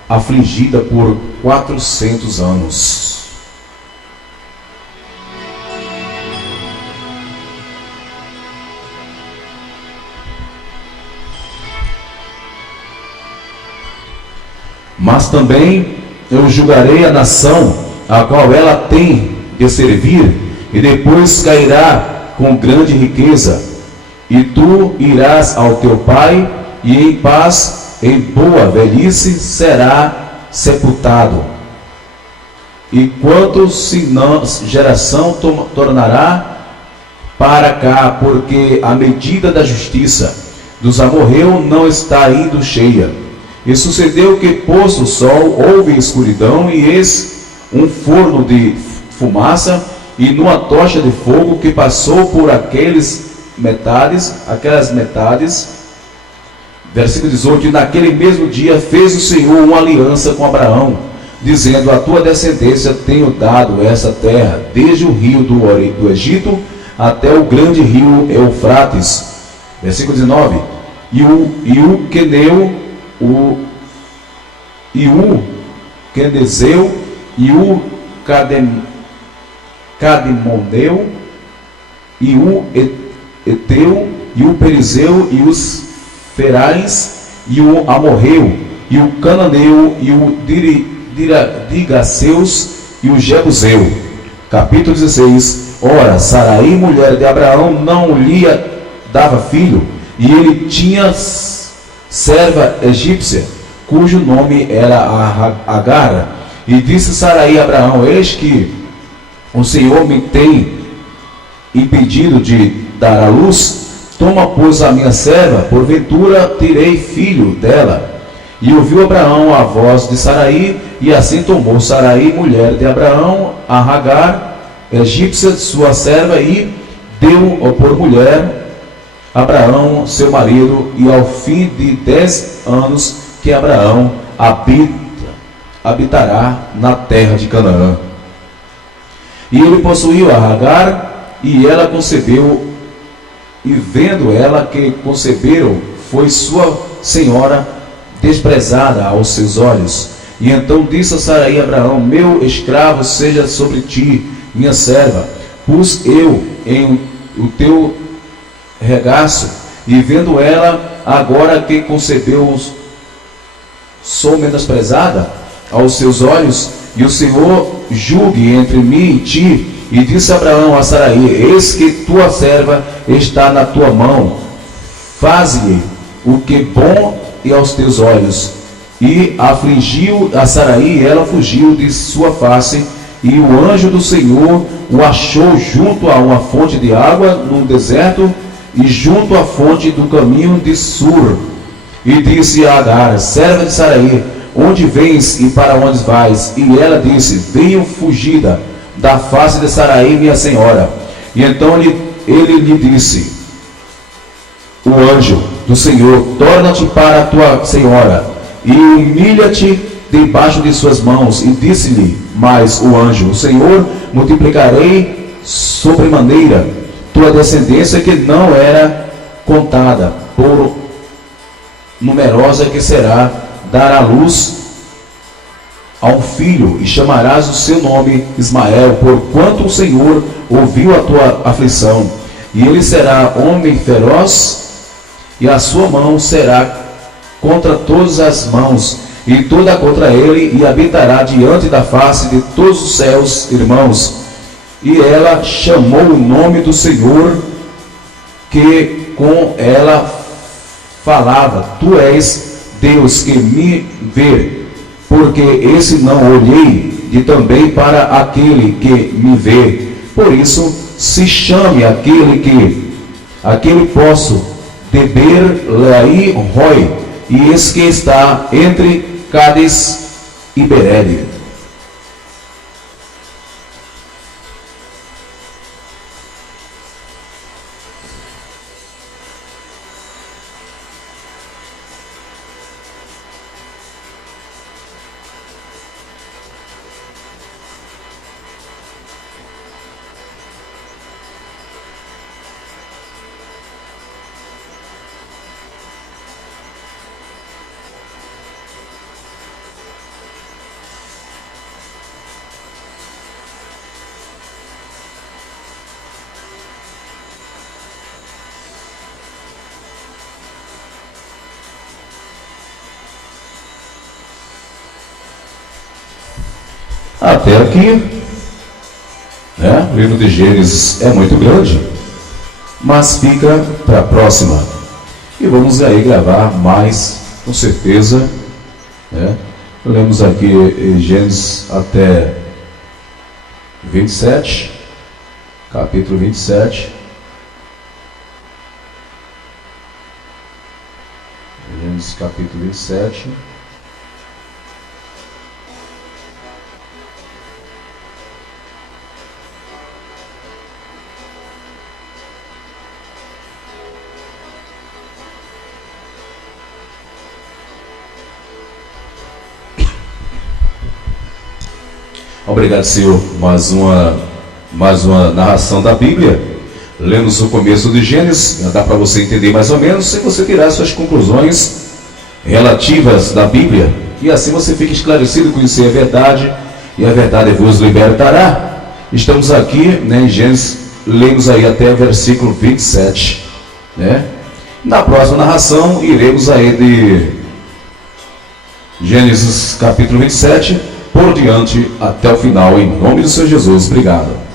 afligida por 400 anos. Mas também eu julgarei a nação a qual ela tem de servir, e depois cairá com grande riqueza, e tu irás ao teu pai, e em paz, em boa velhice, será sepultado. E quanto se não geração tornará para cá, porque a medida da justiça dos amorreus não está indo cheia. E sucedeu que, posto o sol, houve escuridão, e eis um forno de fumaça, e numa tocha de fogo que passou por aquelas metades. Versículo 18: e naquele mesmo dia fez o Senhor uma aliança com Abraão, dizendo: a tua descendência tenho dado essa terra, desde o rio do Egito até o grande rio Eufrates. Versículo 19: e o Queneu, o Quenezeu, e o Cadmoneu, e o Eteu, e o Perizeu, e os Ferais, e o Amorreu, e o Cananeu, e o Digaceus, e o Jebuseu. Capítulo 16. Ora, Saraí, mulher de Abraão, não lhe dava filho, e ele tinha serva egípcia, cujo nome era Agar. E disse Saraí a Abraão: eis que o Senhor me tem impedido de dar à luz. Toma, pois, a minha serva, porventura terei filho dela. E ouviu Abraão a voz de Saraí, e assim tomou Saraí, mulher de Abraão, a Agar, egípcia, sua serva, e deu por mulher Abraão, seu marido. E ao fim de 10 anos que Abraão habitará na terra de Canaã. E ele possuiu a Agar, e ela concebeu, e vendo ela que conceberam, foi sua senhora desprezada aos seus olhos. E então disse a Saraí a Abraão: meu escravo seja sobre ti, minha serva, pus eu em o teu regaço. E vendo ela agora que concebeu, sou menosprezada aos seus olhos, e o Senhor julgue entre mim e ti. E disse Abraão a Saraí: eis que tua serva está na tua mão, faze-lhe o que bom e aos teus olhos. E afligiu a Saraí, e ela fugiu de sua face, e o anjo do Senhor o achou junto a uma fonte de água no deserto, e junto à fonte do caminho de Sur. E disse a Agar, serva de Saraí: onde vens e para onde vais? E ela disse: venho fugida da face de Saraí, minha senhora. E então ele lhe disse, o anjo do Senhor, torna-te para a tua senhora e humilha-te debaixo de suas mãos. E disse-lhe mais o anjo, o Senhor, multiplicarei sobremaneira tua descendência, que não era contada, por numerosa que será, dar à luz a um filho, e chamarás o seu nome Ismael, porquanto o Senhor ouviu a tua aflição. E ele será homem feroz, e a sua mão será contra todas as mãos, e toda contra ele, e habitará diante da face de todos os céus, irmãos. E ela chamou o nome do Senhor, que com ela falava, tu és Deus que me vê, porque esse não olhei, e também para aquele que me vê. Por isso se chame aquele poço Deber Leai Roi, e esse que está entre Cádiz e Berede. Até aqui, né? O livro de Gênesis é muito grande, mas fica para a próxima. E vamos aí gravar mais, com certeza, né? Lemos aqui Gênesis até 27, capítulo 27. Gênesis capítulo 27. Obrigado, Senhor. Mais uma narração da Bíblia. Lemos o começo de Gênesis. Já dá para você entender mais ou menos, se você tirar suas conclusões relativas da Bíblia. E assim você fica esclarecido, conhecer a verdade, e a verdade vos libertará. Estamos aqui, né, em Gênesis, lemos aí até o versículo 27. Né? Na próxima narração, iremos aí de Gênesis capítulo 27 por diante até o final, em nome do Senhor Jesus. Obrigado.